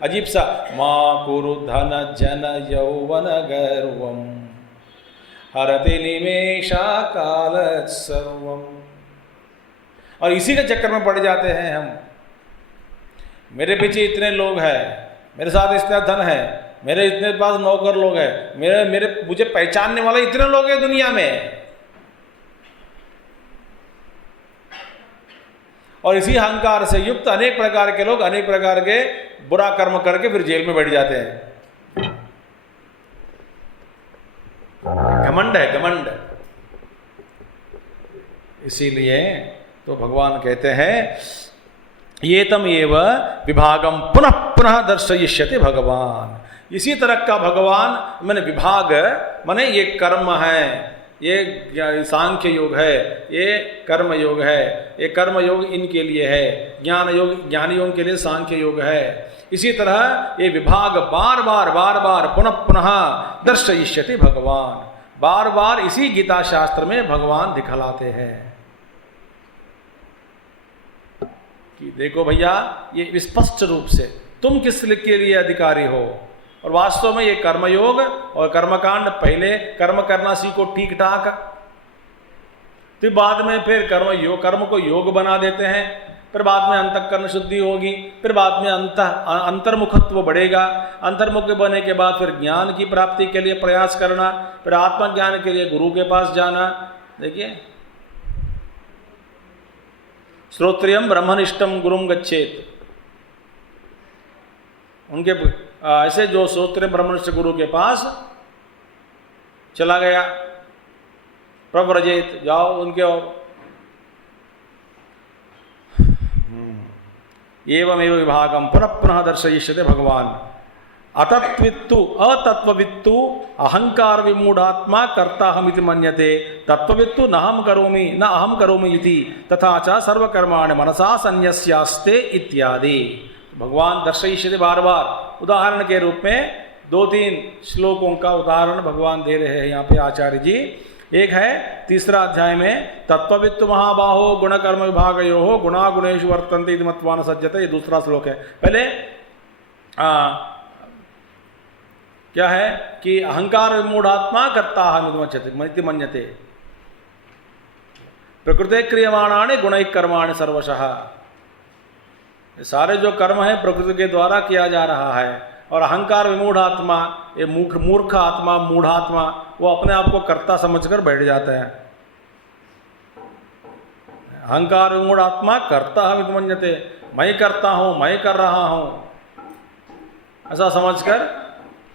अजीब सा, माँ कुरु धन जन यौवन गर्वम हरति निमेषा काल सर्वम। और इसी के चक्कर में पड़ जाते हैं हम। मेरे पीछे इतने लोग हैं, मेरे साथ इतना धन है, मेरे इतने पास नौकर लोग हैं, मेरे मुझे पहचानने वाले इतने लोग हैं दुनिया में। और इसी अहंकार से युक्त अनेक प्रकार के लोग अनेक प्रकार के बुरा कर्म करके फिर जेल में बैठ जाते हैं। घमंड है, घमंड। इसीलिए तो भगवान कहते हैं ये तम एव विभागम पुनः पुनः दर्शयिष्यति भगवान। इसी तरह का भगवान मैंने विभाग माने ये कर्म है, ये सांख्य योग है, ये कर्म योग है, ये कर्म योग इनके लिए है, ज्ञान योग ज्ञानियों के लिए सांख्य योग है। इसी तरह ये विभाग बार बार पुनः पुनः दर्शयिष्यति भगवान, बार बार इसी गीता शास्त्र में भगवान दिखलाते हैं कि देखो भैया ये स्पष्ट रूप से तुम किस के लिए अधिकारी हो। और वास्तव में ये कर्मयोग और कर्मकांड, पहले कर्म करना सीखो ठीक ठाक, फिर बाद में फिर कर्म को योग बना देते हैं, फिर बाद में अंतःकरण शुद्धि होगी, फिर बाद में अंतर्मुखत्व बढ़ेगा, अंतर्मुख बनने के बाद फिर ज्ञान की प्राप्ति के लिए प्रयास करना, फिर आत्मज्ञान के लिए गुरु के पास जाना। देखिए श्रोत्रियम ब्रह्मनिष्ठम गुरुम गच्छेत, उनके ऐसे जो श्रोत्रिय ब्रह्मनिष्ठ गुरु के पास चला गया, प्रव्रजेत, जाओ उनके और। एवमेव विभागम पुनः पुनः दर्शयिष्यते भगवान। अतत्वित्तु अतत्ववित्तु अहंकार विमूढ़ात्मा कर्ता हमिति मन्यते, तत्ववित्तु न अहम करोमि इति, तथा च सर्वकर्माणि मनसा संन्यस्यास्ते इत्यादि। भगवान दर्शयिष्यति बार बार उदाहरण के रूप में 2-3 श्लोकों का उदाहरण भगवान दे रहे हैं यहाँ पे आचार्य जी। एक है 3रा अध्याय में तत्त्ववित्तु महाबाहो गुणकर्म विभागयोः गुणागुणेषु वर्तन्ते इति मत्वा न सज्जते, ये 2रा श्लोक है। पहले क्या है कि अहंकार विमूढ़ात्मा कर्ताहमिति मन्यते प्रकृते क्रियमाणानि गुणैः कर्माणि सर्वशः। सारे जो कर्म है प्रकृति के द्वारा किया जा रहा है, और अहंकार विमूढ़ात्मा, ये मूर्ख आत्मा, मूढ़ात्मा, वो अपने आप को कर्ता समझकर बैठ जाता है। अहंकार विमूढ़ात्मा कर्ता हम मन्यते, मैं करता हूँ, मैं कर रहा हूँ, ऐसा समझकर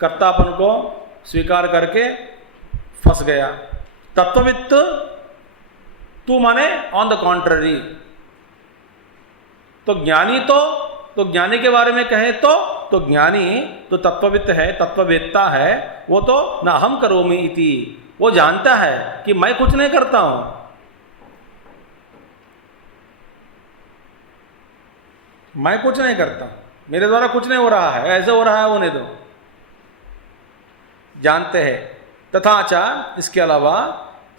कर्तापन को स्वीकार करके फंस गया। तत्ववित्त तू माने ऑन द कॉन्ट्ररी, तो ज्ञानी तो ज्ञानी के बारे में कहे तो ज्ञानी तो तत्ववित्त है, तत्ववेत्ता है, वो तो ना हम करोमि इति, वो जानता है कि मैं कुछ नहीं करता हूं, मैं कुछ नहीं करता, मेरे द्वारा कुछ नहीं हो रहा है, ऐसे हो रहा है होने दो, जानते हैं। तथा च इसके अलावा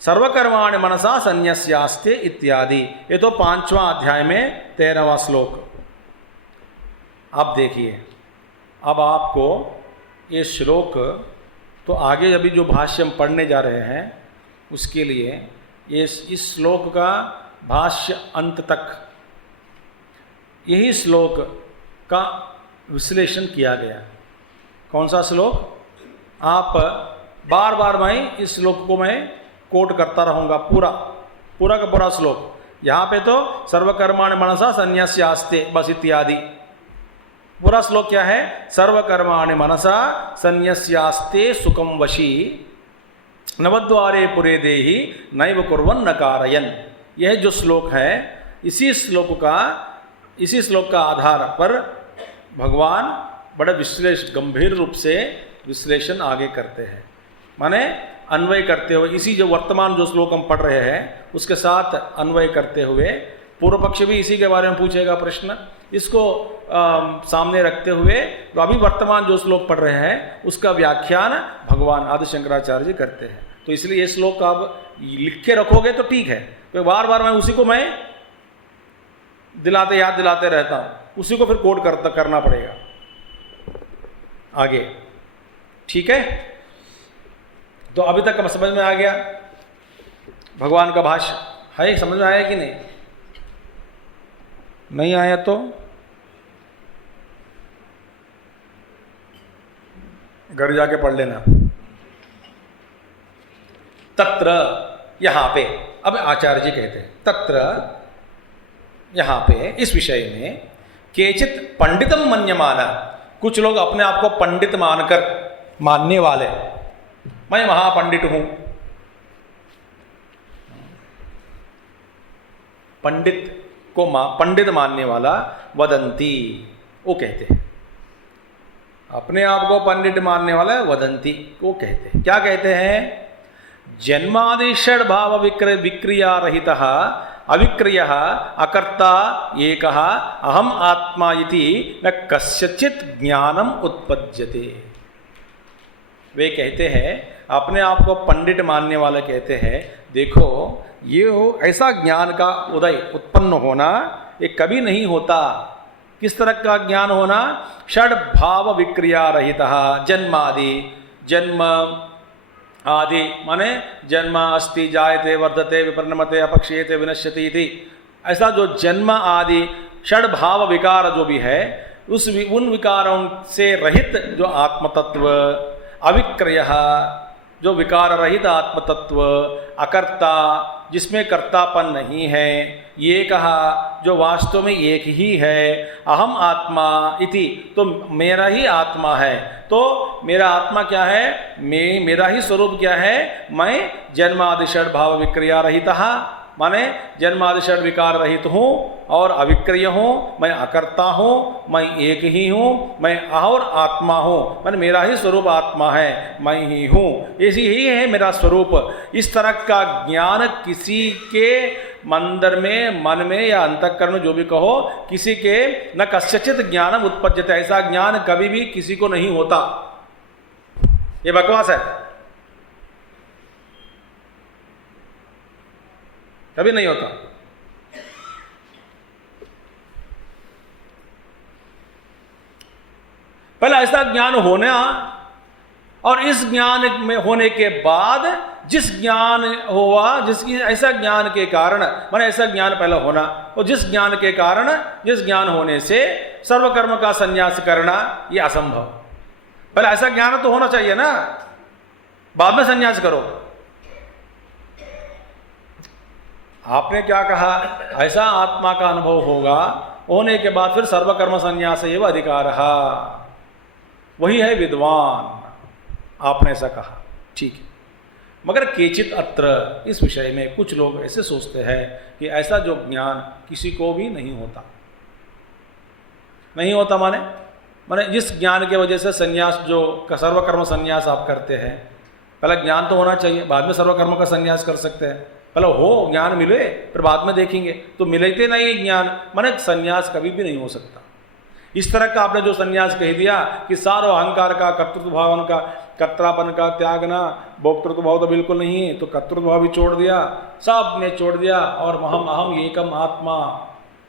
सर्वकर्माणि मनसा संन्यस्यास्ते इत्यादि, ये तो 5वां अध्याय में 13वां श्लोक। अब देखिए, अब आपको ये श्लोक तो आगे अभी जो भाष्य हम पढ़ने जा रहे हैं उसके लिए ये इस श्लोक का भाष्य अंत तक यही श्लोक का विश्लेषण किया गया। कौन सा श्लोक? आप बार बार मैं इस श्लोक को मैं कोट करता रहूँगा, पूरा का पूरा श्लोक। यहाँ पे तो सर्वकर्माणि मनसा संन्यस्यास्ते बस इत्यादि, पूरा श्लोक क्या है? सर्वकर्माणि मनसा संन्यस्यास्ते सुखम वशी नवद्वारे पुरे देहि नैव कुर्वन् न कारयन्। यह जो श्लोक है, इसी श्लोक का आधार पर भगवान बड़े गंभीर रूप से विश्लेषण आगे करते हैं, माने अन्वय करते हुए, इसी जो वर्तमान जो श्लोक हम पढ़ रहे हैं उसके साथ अन्वय करते हुए, पूर्व पक्ष भी इसी के बारे में पूछेगा प्रश्न, इसको सामने रखते हुए तो अभी वर्तमान जो श्लोक पढ़ रहे हैं उसका व्याख्यान भगवान आदि शंकराचार्य जी करते हैं। तो इसलिए ये श्लोक आप लिख के रखोगे तो ठीक है, तो बार बार मैं उसी को मैं याद दिलाते रहता हूँ, उसी को फिर कोट करना पड़ेगा आगे, ठीक है। तो अभी तक समझ में आ गया भगवान का भाष्य है? समझ में आया कि नहीं? नहीं आया तो घर जाके पढ़ लेना। तत्र, यहां पे अब आचार्य जी कहते हैं, तत्र यहां पे इस विषय में केचित पंडितम मन्यमाना, कुछ लोग अपने आप को पंडित मानने वाले, मैं महापंडित हूं, पंडित को पंडित मानने वाला, वदंती, वो कहते हैं, अपने आप को पंडित मानने वाला वदंती को कहते हैं। क्या कहते हैं? जन्मादि षड भाव विक्रिया रहित अविक्रिय अकर्ता एकः अहम आत्मा इति न कस्यचित् ज्ञानम उत्पद्यते। वे कहते हैं, अपने आप को पंडित मानने वाले कहते हैं, देखो ये ऐसा ज्ञान का उदय उत्पन्न होना ये कभी नहीं होता। किस तरह का ज्ञान होना? षड भाव विक्रिया रहित, जन्म आदि माने जन्म अस्ति जायते वर्धते विपरिणमते अपक्षयते विनश्यति इति, ऐसा जो जन्म आदि षड भाव विकार जो भी है उन विकारों से रहित जो आत्मतत्व, अविक्रय जो विकार रहित आत्मतत्व, अकर्ता जिसमें कर्तापन नहीं है, ये कहा जो वास्तव में एक ही है, अहम आत्मा इति, तो मेरा ही आत्मा है। तो मेरा आत्मा क्या है? मेरा ही स्वरूप क्या है? मैं जन्मादि षड भाव विक्रिया रहित, माने जन्मादि षड विकार रहित हूँ और अविक्रिय हूँ, मैं अकर्ता हूँ, मैं एक ही हूँ, मैं और आत्मा हूँ, माने मेरा ही स्वरूप आत्मा है, मैं ही हूँ, ऐसी ही है मेरा स्वरूप। इस तरह का ज्ञान किसी के मंदिर में, मन में या अंतःकरण में जो भी कहो, किसी के न कस्यचित ज्ञानम उत्पद्यते, ऐसा ज्ञान कभी भी किसी को नहीं होता। ये बकवास है, कभी नहीं होता। पहले ऐसा ज्ञान होना, और इस ज्ञान में होने के बाद जिस ज्ञान हुआ, जिसकी ऐसा ज्ञान के कारण, माने ऐसा ज्ञान पहले होना, और जिस ज्ञान के कारण, जिस ज्ञान होने से सर्वकर्म का संन्यास करना ये असंभव। पहले ऐसा ज्ञान तो होना चाहिए ना, बाद में संन्यास करो। आपने क्या कहा, ऐसा आत्मा का अनुभव होगा, होने के बाद फिर सर्वकर्म संन्यास एवं अधिकारः, वही है विद्वान। आपने ऐसा कहा, ठीक है। मगर केचित अत्र, इस विषय में कुछ लोग ऐसे सोचते हैं कि ऐसा जो ज्ञान किसी को भी नहीं होता। नहीं होता माने जिस ज्ञान के वजह से संन्यास, जो सर्वकर्म संन्यास आप करते हैं, पहले ज्ञान तो होना चाहिए, बाद में सर्वकर्म का संन्यास कर सकते हैं। पहले हो ज्ञान मिले, फिर बाद में देखेंगे। तो मिलते नहीं ज्ञान, माने संन्यास कभी भी नहीं हो सकता। इस तरह का आपने जो संन्यास कह दिया कि सारो अहंकार का, कर्तृत्व भावन का, कर्तापन का त्यागना, भोक्तृत्व भाव तो बिल्कुल नहीं, तो कर्तृत्व भाव भी छोड़ दिया, सब ने छोड़ दिया, और अहम अहम एकम आत्मा,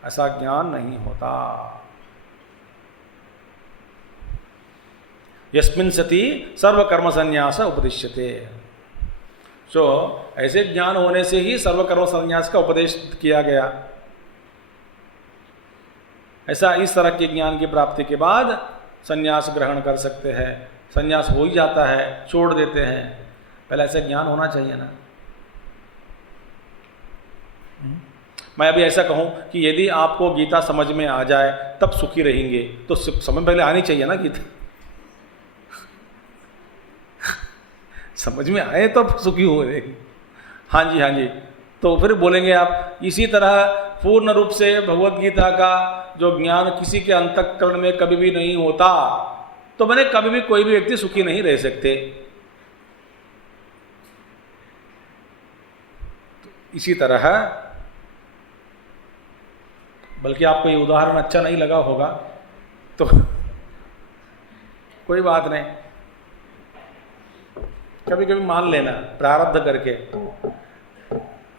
ऐसा ज्ञान नहीं होता। यस्मिन् सति सर्वकर्म संन्यास उपदिश्यते। सो ऐसे ज्ञान होने से ही सर्वकर्म संन्यास का उपदेश किया गया। ऐसा इस तरह के ज्ञान की प्राप्ति के बाद संन्यास ग्रहण कर सकते हैं। संन्यास हो ही जाता है, छोड़ देते हैं। पहले ऐसा ज्ञान होना चाहिए ना। मैं अभी ऐसा कहूं कि यदि आपको गीता समझ में आ जाए तब सुखी रहेंगे, तो समझ पहले आनी चाहिए ना गीता। समझ में आए तब सुखी हो रहेंगे। हाँ जी, हाँ जी। तो फिर बोलेंगे आप। इसी तरह पूर्ण रूप से भगवत गीता का जो ज्ञान किसी के अंतःकरण में कभी भी नहीं होता, तो मैंने कभी भी कोई भी व्यक्ति सुखी नहीं रह सकते। इसी तरह, बल्कि आपको ये उदाहरण अच्छा नहीं लगा होगा तो कोई बात नहीं, कभी कभी मान लेना प्रारब्ध करके।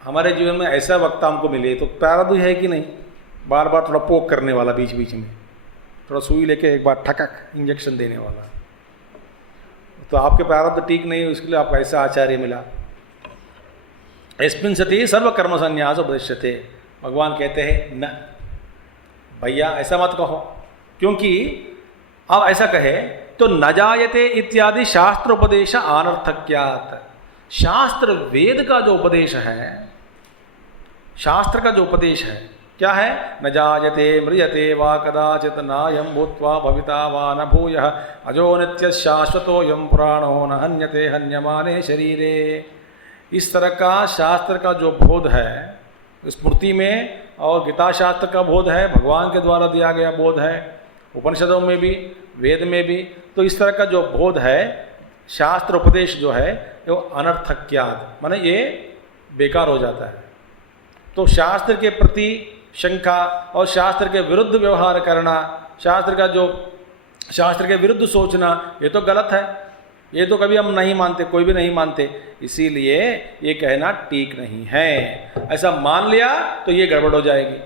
हमारे जीवन में ऐसा वक्त हमको मिले तो प्रारब्ध है कि नहीं, बार बार थोड़ा पोक करने वाला, बीच बीच में थोड़ा सुई लेके एक बार ठकक इंजेक्शन देने वाला, तो आपके प्रारब्ध ठीक नहीं, उसके लिए आपको ऐसा आचार्य मिला। यस्मिन् सति सर्वकर्म संन्यास उपदिश्यते। भगवान कहते हैं न भैया ऐसा मत कहो, क्योंकि आप ऐसा कहे तो न जायते इत्यादि शास्त्र उपदेश अनर्थक्यात्। शास्त्र वेद का जो उपदेश है, शास्त्र का जो उपदेश है क्या है, न जायते म्रियते वा कदाचित् नायं भूत्वा भविता वा न भूयः अजो नित्य शाश्वतोऽयं पुराणो न हन्यते हन्यमाने शरीरे। इस तरह का शास्त्र का जो बोध है, स्मृति में और गीता शास्त्र का बोध है, भगवान के द्वारा दिया गया बोध है, उपनिषदों में भी, वेद में भी। तो इस तरह का जो बोध है, शास्त्र उपदेश जो है वो अनर्थक्यात्, माने ये बेकार हो जाता है। तो शास्त्र के प्रति शंका और शास्त्र के विरुद्ध व्यवहार करना, शास्त्र के विरुद्ध सोचना, ये तो गलत है। ये तो कभी हम नहीं मानते, कोई भी नहीं मानते। इसीलिए ये कहना ठीक नहीं है। ऐसा मान लिया तो ये गड़बड़ हो जाएगी।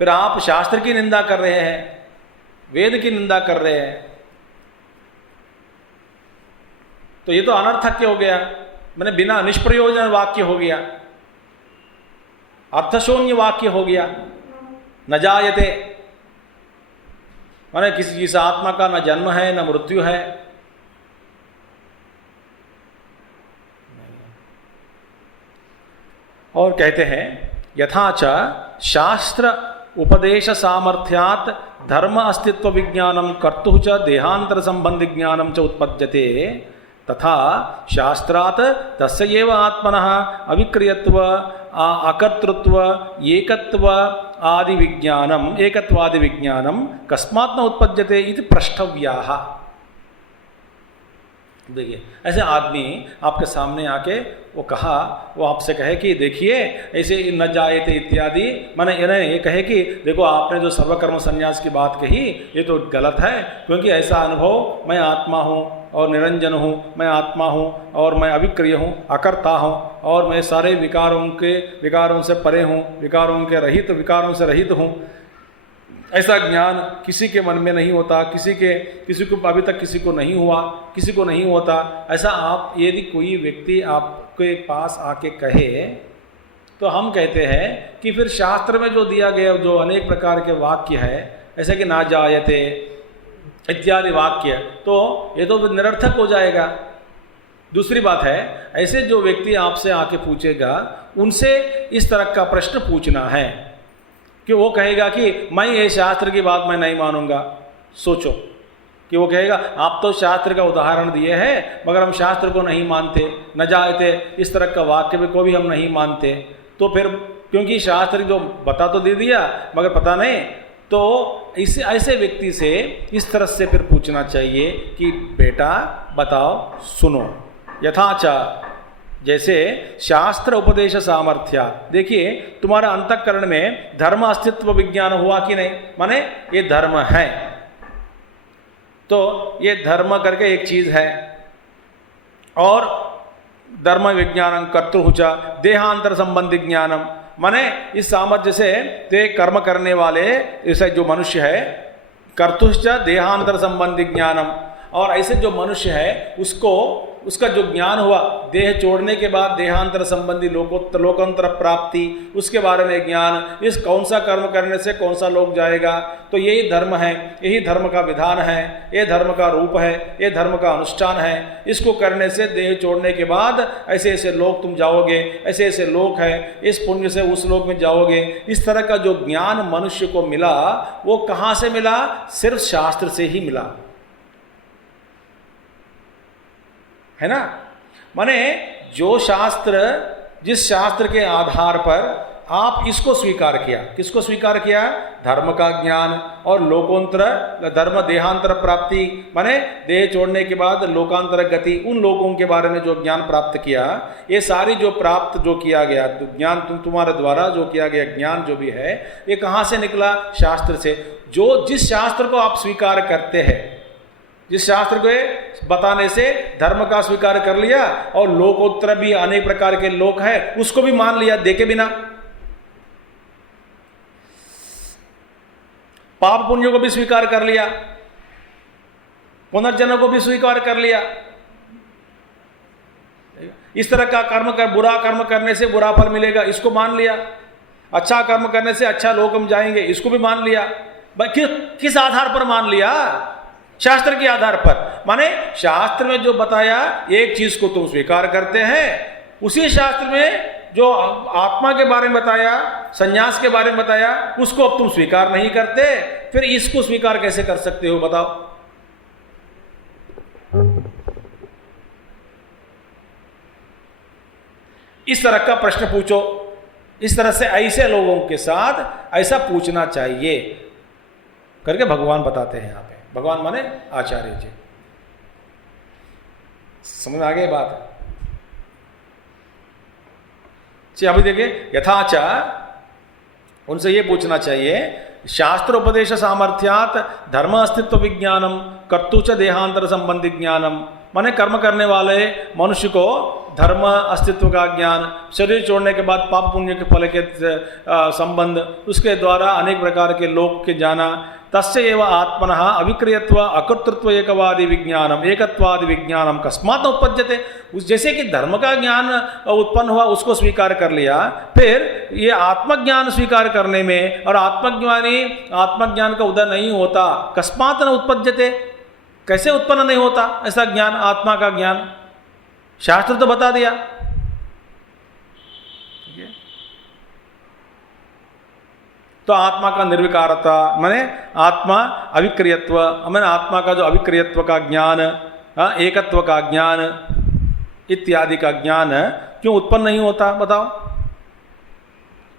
फिर आप शास्त्र की निंदा कर रहे हैं, वेद की निंदा कर रहे हैं, तो ये तो अनर्थक्य हो गया, मैंने बिना निष्प्रयोजन वाक्य हो गया, अर्थशून्य वाक्य हो गया। न जायते माने किसी इस आत्मा का न जन्म है न मृत्यु है। और कहते हैं यथा च शास्त्र उपदेश सामर्थ्यात् धर्म अस्तित्व विज्ञानम कर्तुः च देहांतर संबंधी ज्ञानम च उत्पद्यते, तथा शास्त्रात् तस्य एव आत्मनः अविक्रियत्व अकर्तृत्व एकत्व आदि विज्ञानम एकत्वादि विज्ञानम कस्मात् न उत्पद्यते इति प्रष्टव्याः। देखिए ऐसे आदमी आपके सामने आके वो आपसे कहे कि देखिए ऐसे न जायते इत्यादि, माने ये कहे कि देखो आपने जो सर्वकर्म संन्यास की बात कही ये तो गलत है, क्योंकि ऐसा अनुभव मैं आत्मा हूँ और निरंजन हूँ, मैं आत्मा हूँ और मैं अविक्रिय हूँ, अकर्ता हूँ और मैं सारे विकारों से परे हूँ, विकारों से रहित हूँ। ऐसा ज्ञान किसी के मन में नहीं होता, किसी को अभी तक किसी को नहीं होता। ऐसा आप यदि कोई व्यक्ति आपके पास आके कहे तो हम कहते हैं कि फिर शास्त्र में जो दिया गया जो अनेक प्रकार के वाक्य है, ऐसे कि ना जायते इत्यादि वाक्य, तो ये तो निरर्थक हो जाएगा। दूसरी बात है, ऐसे जो व्यक्ति आपसे आके पूछेगा उनसे इस तरह का प्रश्न पूछना है कि वो कहेगा कि मैं ये शास्त्र की बात मैं नहीं मानूंगा। सोचो कि वो कहेगा आप तो शास्त्र का उदाहरण दिए हैं मगर हम शास्त्र को नहीं मानते, न जायते इस तरह का वाक्य को भी हम नहीं मानते। तो फिर क्योंकि शास्त्र जो बता तो दे दिया मगर पता नहीं, तो ऐसे व्यक्ति से इस तरह से फिर पूछना चाहिए कि बेटा बताओ सुनो, यथाचा जैसे शास्त्र उपदेश सामर्थ्य। देखिए तुम्हारा अंतःकरण में धर्म अस्तित्व विज्ञान हुआ कि नहीं, माने ये धर्म है, तो ये धर्म करके एक चीज है और धर्म विज्ञानम कर्तृहुचा देहांतर संबंधी ज्ञानम, माने इस सामर्थ्य से ते कर्म करने वाले ऐसे जो मनुष्य है, कर्तुश्च देहांतर संबंधी ज्ञानम, और ऐसे जो मनुष्य है उसका जो ज्ञान हुआ देह छोड़ने के बाद देहांतर संबंधी लोकांतर प्राप्ति, उसके बारे में ज्ञान, इस कौन सा कर्म करने से कौन सा लोक जाएगा, तो यही धर्म है, यही धर्म का विधान है, ये धर्म का रूप है, ये धर्म का अनुष्ठान है। इसको करने से देह छोड़ने के बाद ऐसे ऐसे लोक तुम जाओगे, ऐसे ऐसे लोक है, इस पुण्य से उस लोक में जाओगे। इस तरह का जो ज्ञान मनुष्य को मिला वो कहाँ से मिला? सिर्फ शास्त्र से ही मिला, है ना। माने जो शास्त्र, जिस शास्त्र के आधार पर आप इसको स्वीकार किया, किसको स्वीकार किया? धर्म का ज्ञान और लोकोंतर धर्म देहांतर प्राप्ति, माने देह छोड़ने के बाद लोकांतर गति, उन लोगों के बारे में जो ज्ञान प्राप्त किया, ये सारी जो प्राप्त जो किया गया ज्ञान, तुम्हारे द्वारा जो किया गया ज्ञान जो भी है, ये कहाँ से निकला? शास्त्र से। जिस शास्त्र को आप स्वीकार करते हैं, जिस शास्त्र को बताने से धर्म का स्वीकार कर लिया और लोकोत्तर भी अनेक प्रकार के लोक है उसको भी मान लिया देखे बिना, पाप पुण्यों को भी स्वीकार कर लिया, पुनर्जन्म को भी स्वीकार कर लिया, इस तरह का कर्म कर, बुरा कर्म करने से बुरा फल मिलेगा इसको मान लिया, अच्छा कर्म करने से अच्छा लोक हम जाएंगे इसको भी मान लिया। किस आधार पर मान लिया? शास्त्र के आधार पर। माने शास्त्र में जो बताया एक चीज को तुम स्वीकार करते हैं, उसी शास्त्र में जो आत्मा के बारे में बताया, संन्यास के बारे में बताया, उसको अब तुम स्वीकार नहीं करते, फिर इसको स्वीकार कैसे कर सकते हो बताओ? इस तरह का प्रश्न पूछो। इस तरह से ऐसे लोगों के साथ ऐसा पूछना चाहिए करके भगवान बताते हैं यहाँ पे। भगवान माने आचार्य जी। समझ में आ गई बात? अभी देखिए, यथाचा उनसे ये पूछना चाहिए, शास्त्रोपदेश सामर्थ्यात धर्म अस्तित्व विज्ञानम कर्तुच देहांतर संबंधी ज्ञानम, माने कर्म करने वाले मनुष्य को धर्म अस्तित्व का ज्ञान, शरीर छोड़ने के बाद पाप पुण्य के फल के संबंध, उसके द्वारा अनेक प्रकार के लोक के जाना, तस्य एव आत्मनः अविक्रियत्व अकर्तृत्व एकवादि विज्ञानम एकत्वादि विज्ञानम कस्मात् उपपद्यते। उस जैसे कि धर्म का ज्ञान उत्पन्न हुआ उसको स्वीकार कर लिया, फिर ये आत्मज्ञान स्वीकार करने में और आत्मज्ञान का उदय नहीं होता, कस्मात् न उत्पद्यते, कैसे उत्पन्न नहीं होता ऐसा ज्ञान, आत्मा का ज्ञान? शास्त्र तो बता दिया। तो आत्मा का निर्विकारता माने आत्मा अविक्रियत्व, माने आत्मा का जो अविक्रियत्व का ज्ञान, एकत्व का ज्ञान इत्यादि का ज्ञान क्यों उत्पन्न नहीं होता बताओ?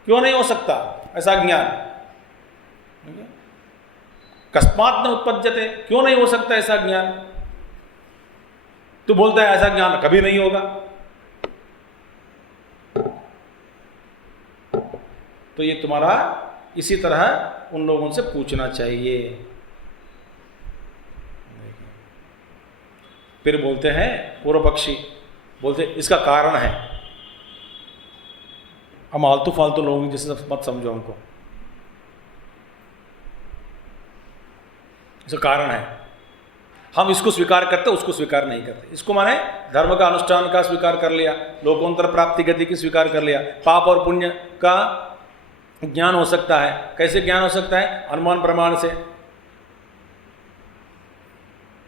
क्यों नहीं हो सकता ऐसा ज्ञान? कस्मात् न उत्पद्यते, क्यों नहीं हो सकता ऐसा ज्ञान? तू बोलता है ऐसा ज्ञान कभी नहीं होगा। तो ये तुम्हारा इसी तरह उन लोगों से पूछना चाहिए। फिर बोलते हैं पूर्व पक्षी, बोलते इसका कारण है। हम आलतू फालतू लोगों की जैसे मत समझो हमको, इसका कारण है। हम इसको स्वीकार करते, उसको स्वीकार नहीं करते। इसको माने धर्म का अनुष्ठान का स्वीकार कर लिया, लोकोत्तर प्राप्ति गति की स्वीकार कर लिया, पाप और पुण्य का ज्ञान हो सकता है। कैसे ज्ञान हो सकता है? अनुमान प्रमाण से।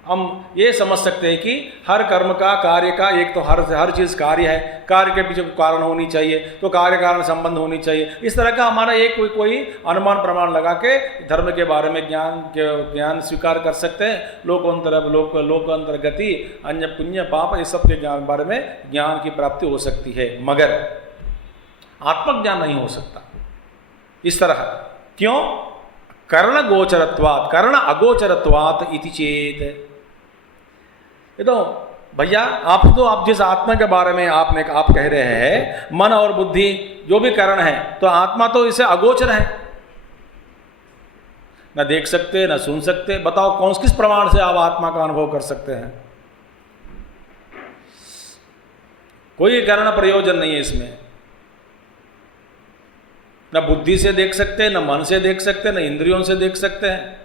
हम ये समझ सकते हैं कि हर कर्म का, कार्य का, एक तो हर चीज़ कार्य है, कार्य के पीछे कारण होनी चाहिए, तो कार्य कारण संबंध होनी चाहिए। इस तरह का हमारा एक कोई अनुमान प्रमाण लगा के धर्म के बारे में ज्ञान स्वीकार कर सकते हैं। लोकांतर गति, अन्य पुण्य पाप, इस सब के ज्ञान बारे में ज्ञान की प्राप्ति हो सकती है, मगर आत्मज्ञान नहीं हो सकता इस तरह। क्यों? कर्ण गोचरत्वात्, कर्ण अगोचरत्वात् इति चेत। ये तो भैया आप जिस आत्मा के बारे में आप कह रहे हैं, मन और बुद्धि जो भी कारण है, तो आत्मा तो इसे अगोचर है, न देख सकते न सुन सकते। बताओ कौन किस प्रमाण से आप आत्मा का अनुभव कर सकते हैं? कोई कारण प्रयोजन नहीं है इसमें। न बुद्धि से देख सकते, न मन से देख सकते, न इंद्रियों से देख सकते हैं।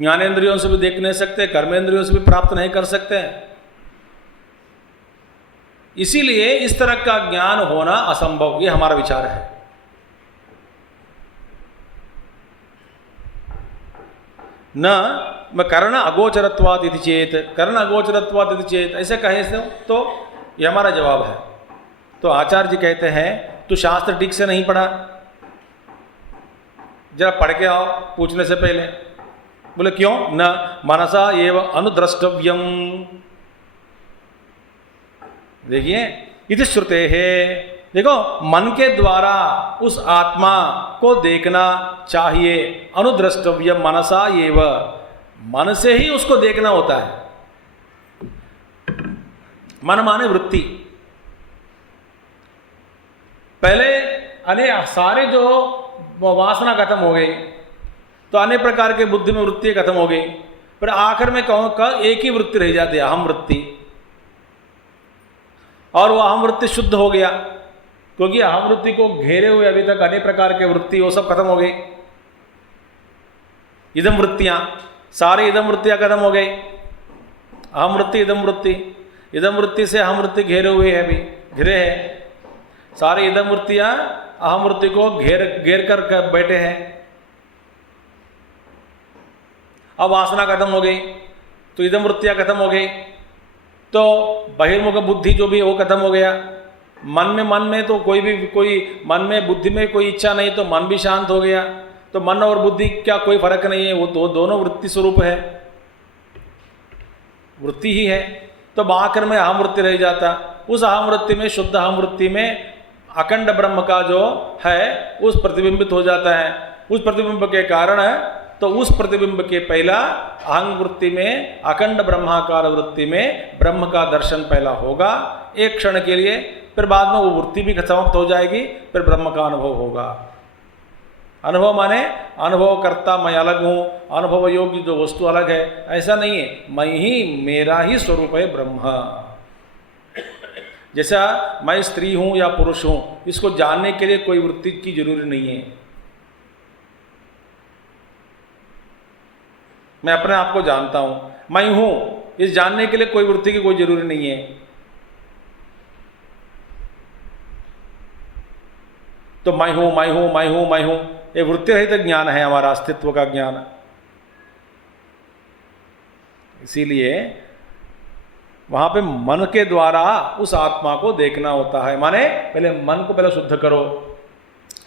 ज्ञानेंद्रियों से भी देख नहीं सकते, कर्मेंद्रियों से भी प्राप्त नहीं कर सकते हैं। इसीलिए इस तरह का ज्ञान होना असंभव, ये हमारा विचार है। न कर्ण अगोचरत्वात् इति चेत, कर्ण अगोचरत्वात् इति चेत ऐसे कहे तो ये हमारा जवाब है। तो आचार्य जी कहते हैं तू शास्त्र ठीक से नहीं पढ़ा, जरा पढ़ के आओ पूछने से पहले। बोले क्यों? न मनसा एव अनुद्रष्टव्यम। देखिए इति श्रुते है, देखो मन के द्वारा उस आत्मा को देखना चाहिए। अनुद्रष्टव्यम मनसा एव, मन से ही उसको देखना होता है। मन माने वृत्ति। पहले सारे जो वासना खत्म हो गई, तो अनेक प्रकार के बुद्धि में वृत्ति खत्म हो गई, पर आखिर में एक ही वृत्ति रह जाती है, अहम वृत्ति। और वो अहम वृत्ति शुद्ध हो गया, क्योंकि अहम वृत्ति को घेरे हुए अभी तक अनेक प्रकार के वृत्ति वो सब खत्म हो गई। इदम वृत्तियां, सारी इदम वृत्तियां खत्म हो गई। अहम वृत्ति, इदम वृत्ति से अहम वृत्ति घेरे हुए है, अभी घिरे है। सारी इदम वृत्तियां अहम वृत्ति को घेर कर बैठे हैं। अब वासना खत्म हो गई, तो इदम वृत्तियां खत्म हो गई, तो बहिर्मुख बुद्धि जो भी वो खत्म हो गया। मन में तो कोई मन में बुद्धि में कोई इच्छा नहीं, तो मन भी शांत हो गया। तो मन और बुद्धि क्या कोई फर्क नहीं है, वो दोनों वृत्ति स्वरूप है, वृत्ति ही है। तो आखिर में अहम वृत्ति रह जाता। उस अहम वृत्ति में, शुद्ध अहम वृत्ति में अखंड ब्रह्म का जो है उस प्रतिबिंबित हो जाता है। उस प्रतिबिंब के कारण तो उस प्रतिबिंब के पहला अहंग वृत्ति में, अखंड ब्रह्माकार वृत्ति में ब्रह्म का दर्शन पहला होगा एक क्षण के लिए, फिर बाद में वो वृत्ति भी समाप्त हो जाएगी, फिर ब्रह्म का अनुभव होगा। अनुभव माने अनुभव करता मैं अलग हूँ, अनुभव योग्य जो वस्तु अलग है, ऐसा नहीं है। मैं ही, मेरा ही स्वरूप है ब्रह्म। जैसा मैं स्त्री हूँ या पुरुष हूँ, इसको जानने के लिए कोई वृत्ति की जरूरी नहीं है। मैं अपने आप को जानता हूं, मैं हूं, इस जानने के लिए कोई वृत्ति की कोई जरूरी नहीं है। तो मैं हूं, ये वृत्ति रहित ज्ञान है हमारा, अस्तित्व का ज्ञान। इसीलिए वहां पे मन के द्वारा उस आत्मा को देखना होता है। माने पहले मन को पहले शुद्ध करो,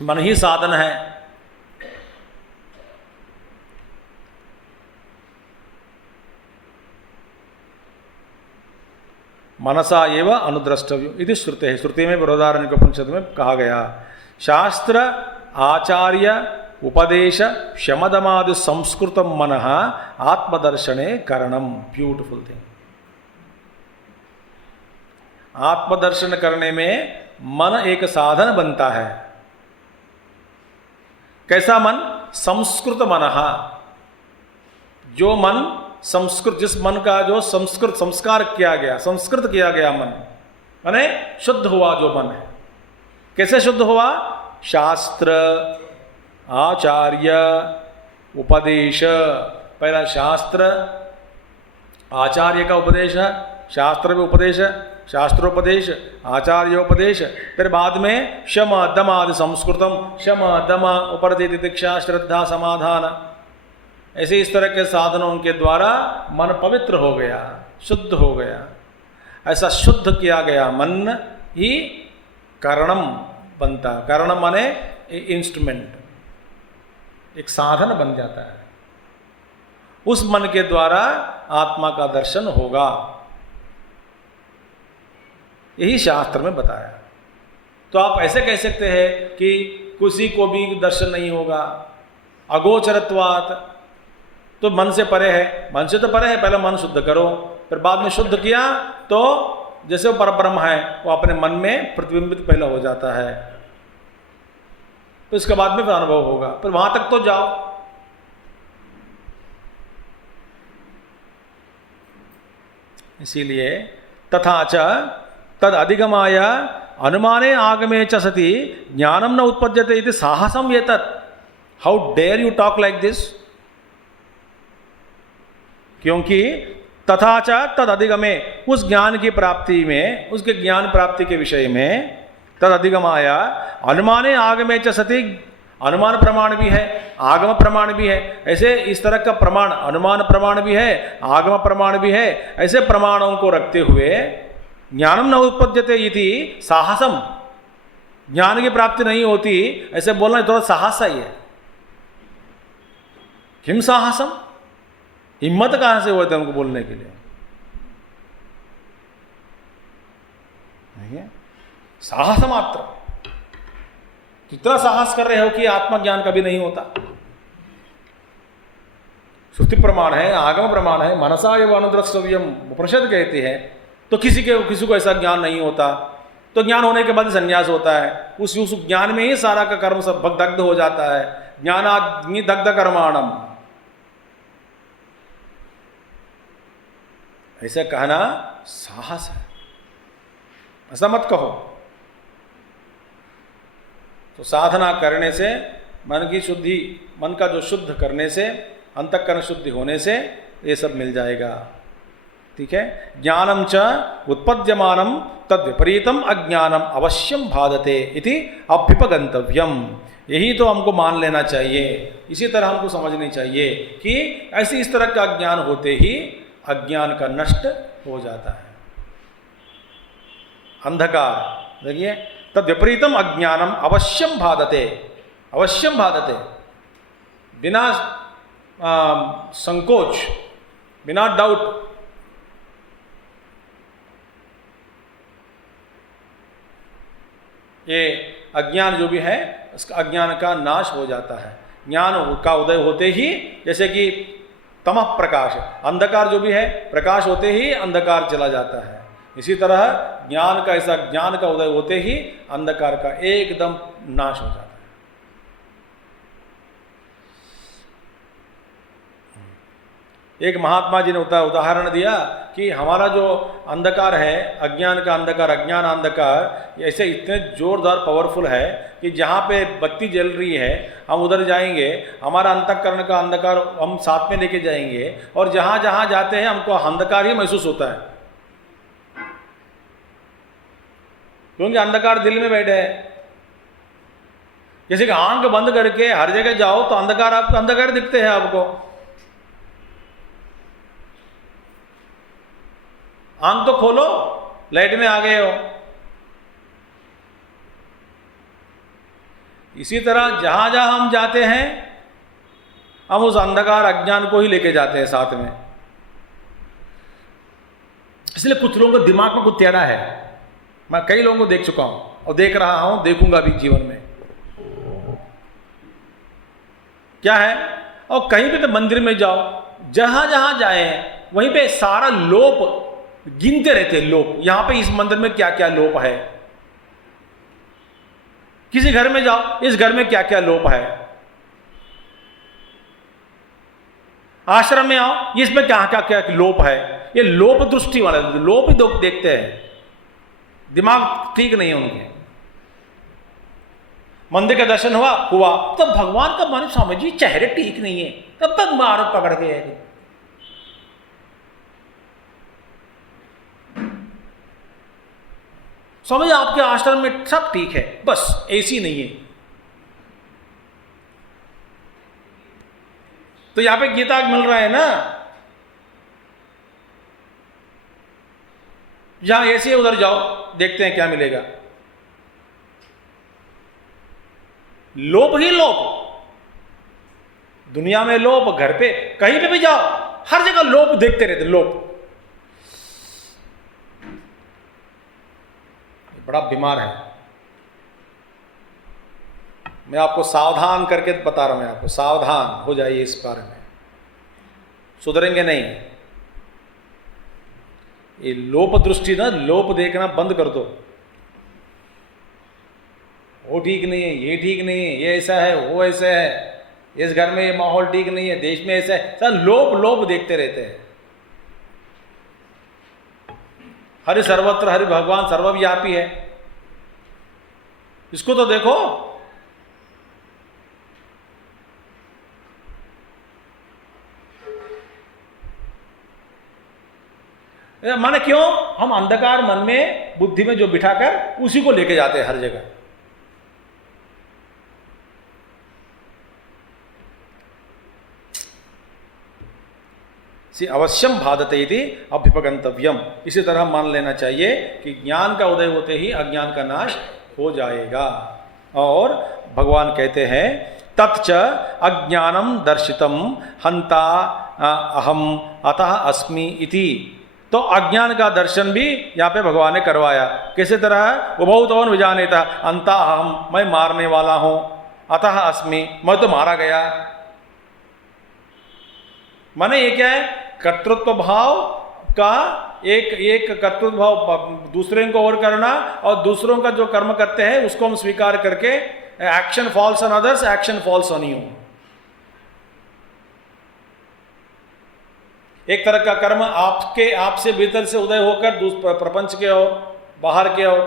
मन ही साधन है। मनसा एव अनुद्रष्टव्य इति श्रुते है। श्रुति में बृहदारण्यक उपनिषद में कहा गया। शास्त्र आचार्य उपदेश शमदमादि संस्कृतम मनः आत्मदर्शने करणम। Beautiful thing. आत्मदर्शन करने में मन एक साधन बनता है। कैसा मन? संस्कृत मनः, जो मन संस्कृत, जिस मन का जो संस्कृत संस्कार किया गया, संस्कृत किया गया मन, माने शुद्ध हुआ जो मन है। कैसे शुद्ध हुआ? शास्त्र, आचार्य, उपदेश। पहला शास्त्र, आचार्य का उपदेश है, शास्त्र में उपदेश है, शास्त्रोपदेश, आचार्योपदेश। फिर बाद में शम दम आदि संस्कृतम, शम दम उपरति तितिक्षा श्रद्धा समाधान। ऐसे इस तरह के साधनों के द्वारा मन पवित्र हो गया, शुद्ध हो गया। ऐसा शुद्ध किया गया मन ही कारणम बनता। कारणम माने इंस्ट्रूमेंट, एक साधन बन जाता है। उस मन के द्वारा आत्मा का दर्शन होगा, यही शास्त्र में बताया। तो आप ऐसे कह सकते हैं कि किसी को भी दर्शन नहीं होगा, अगोचरत्वात्, तो मन से परे है। मन से तो परे है, पहले मन शुद्ध करो, फिर बाद में शुद्ध किया तो जैसे वो परब्रह्म है वो अपने मन में प्रतिबिंबित पहले हो जाता है, तो इसके बाद में फिर अनुभव होगा। फिर वहां तक तो जाओ। इसीलिए तथा च तद अधिगमाय अनुमाने आगमे च सति ज्ञानम न उत्पद्यते इति साहसम एतत्। How dare you talk like this? क्योंकि तथा च तद अधिगमे, उस ज्ञान की प्राप्ति में, उसके ज्ञान प्राप्ति के विषय में, तद अधिगमाय अनुमाने आगमे च सति, अनुमान प्रमाण भी है, आगम प्रमाण भी है। ऐसे इस तरह का प्रमाण, अनुमान प्रमाण भी है, आगम प्रमाण भी है। ऐसे प्रमाणों को रखते हुए ज्ञानम न उत्पद्यते इति साहसम, ज्ञान की प्राप्ति नहीं होती, ऐसे बोलना थोड़ा साहस ही है। किम साहसम? हिम्मत कहां से होते हमको बोलने के लिए? साहस मात्र। कितना साहस कर रहे हो कि आत्मज्ञान कभी नहीं होता? श्रुति प्रमाण है, आगम प्रमाण है, मनसा एव अनुद्रष्टव्यम उपनिषद कहते हैं। तो किसी को ऐसा ज्ञान नहीं होता, तो ज्ञान होने के बाद संन्यास होता है। उस ज्ञान में ही सारा का कर्म सब दग्ध हो जाता है। ज्ञानाग्नि दग्ध कर्माणम, ऐसा कहना साहस है, ऐसा मत कहो। तो साधना करने से मन की शुद्धि, मन का जो शुद्ध करने से, अंतःकरण शुद्धि होने से ये सब मिल जाएगा। ठीक है। ज्ञानम च उत्पद्यमानम तद विपरीतम अज्ञानम अवश्यम बाधते इति अभ्युपगंतव्यम। यही तो हमको मान लेना चाहिए, इसी तरह हमको समझनी चाहिए कि ऐसे इस तरह का ज्ञान होते ही अज्ञान का नष्ट हो जाता है। अंधकार, देखिए, तद विपरीतम अज्ञानम अवश्यम बाधते, अवश्यम बाधते, बिना संकोच, बिना डाउट। ये अज्ञान जो भी है उसका, अज्ञान का नाश हो जाता है। ज्ञान का उदय होते ही, जैसे कि तमः प्रकाश, अंधकार जो भी है, प्रकाश होते ही अंधकार चला जाता है। इसी तरह ज्ञान का, ऐसा ज्ञान का उदय होते ही अंधकार का एकदम नाश हो जाता है। एक महात्मा जी ने उदाहरण दिया कि हमारा जो अंधकार है, अज्ञान का अंधकार, अज्ञान अंधकार, ऐसे इतने जोरदार पावरफुल है कि जहाँ पे बत्ती जल रही है हम उधर जाएंगे, हमारा अंतःकरण का अंधकार हम साथ में लेके जाएंगे, और जहाँ जहाँ जाते हैं हमको अंधकार ही महसूस होता है, क्योंकि अंधकार दिल में बैठे है। जैसे कि आंख बंद करके हर जगह जाओ तो अंधकार, आपको अंधकार दिखते हैं आपको। आंख तो खोलो, लाइट में आ गए हो। इसी तरह जहां जहां हम जाते हैं हम उस अंधकार अज्ञान को ही लेके जाते हैं साथ में। इसलिए कुछ लोगों के दिमाग में कुछ टेढ़ा है। मैं कई लोगों को देख चुका हूं और देख रहा हूं, देखूंगा भी जीवन में। क्या है? और कहीं पे तो मंदिर में जाओ, जहां जहां जाए वहीं पे सारा लोप गिनते रहते हैं लोप। यहां पे इस मंदिर में क्या क्या लोप है, किसी घर में जाओ, इस घर में क्या क्या लोप है, आश्रम में आओ, इसमें क्या क्या क्या लोप है। ये लोप दृष्टि वाले लोप ही देखते हैं, दिमाग ठीक नहीं है उनके। मंदिर का दर्शन हुआ तो भगवान का माने स्वामी जी चेहरे ठीक नहीं है, तब तक मारो पकड़ के। स्वामी जी आपके आश्रम में सब ठीक है, बस ऐसी नहीं है। तो यहां पे गीता मिल रहा है ना, जहां ऐसी है उधर जाओ, देखते हैं क्या मिलेगा। लोप ही लोप, दुनिया में लोप, घर पे कहीं पे भी जाओ हर जगह लोप देखते रहते, लोप। बड़ा बीमार है। मैं आपको सावधान करके बता रहा हूं, मैं आपको सावधान हो जाइए इस बारे में, सुधरेंगे नहीं। ये लोप दृष्टि ना, लोप देखना बंद कर दो। वो ठीक नहीं है, ये ठीक नहीं है, ये ऐसा है, वो ऐसा है, इस घर में ये माहौल ठीक नहीं है, देश में ऐसा है, सब लोप लोप देखते रहते हैं। हरि सर्वत्र हरि भगवान सर्वव्यापी है, इसको तो देखो। माने क्यों? हम अंधकार मन में बुद्धि में जो बिठाकर उसी को लेके जाते हैं हर जगह। अवश्यम भादते यदि अभ्युपगंतव्यम। इसी तरह मान लेना चाहिए कि ज्ञान का उदय होते ही अज्ञान का नाश हो जाएगा। और भगवान कहते हैं तच्च अज्ञानम दर्शितम हंता अहम अतः अस्मि इति। तो अज्ञान का दर्शन भी यहाँ पे भगवान ने करवाया। किसी तरह उभौ तवन विजानीता, अंता अहम, मैं मारने वाला हूं, अतः अस्मि, मैं तो मारा गया। माने ये क्या है? कर्तृत्व भाव का एक कर्तृत्व भाव दूसरे को और करना, और दूसरों का जो कर्म करते हैं उसको हम स्वीकार करके action falls on others, action falls on you. एक तरह का कर्म आपसे भीतर से उदय होकर प्रपंच के ओर, बाहर के ओर,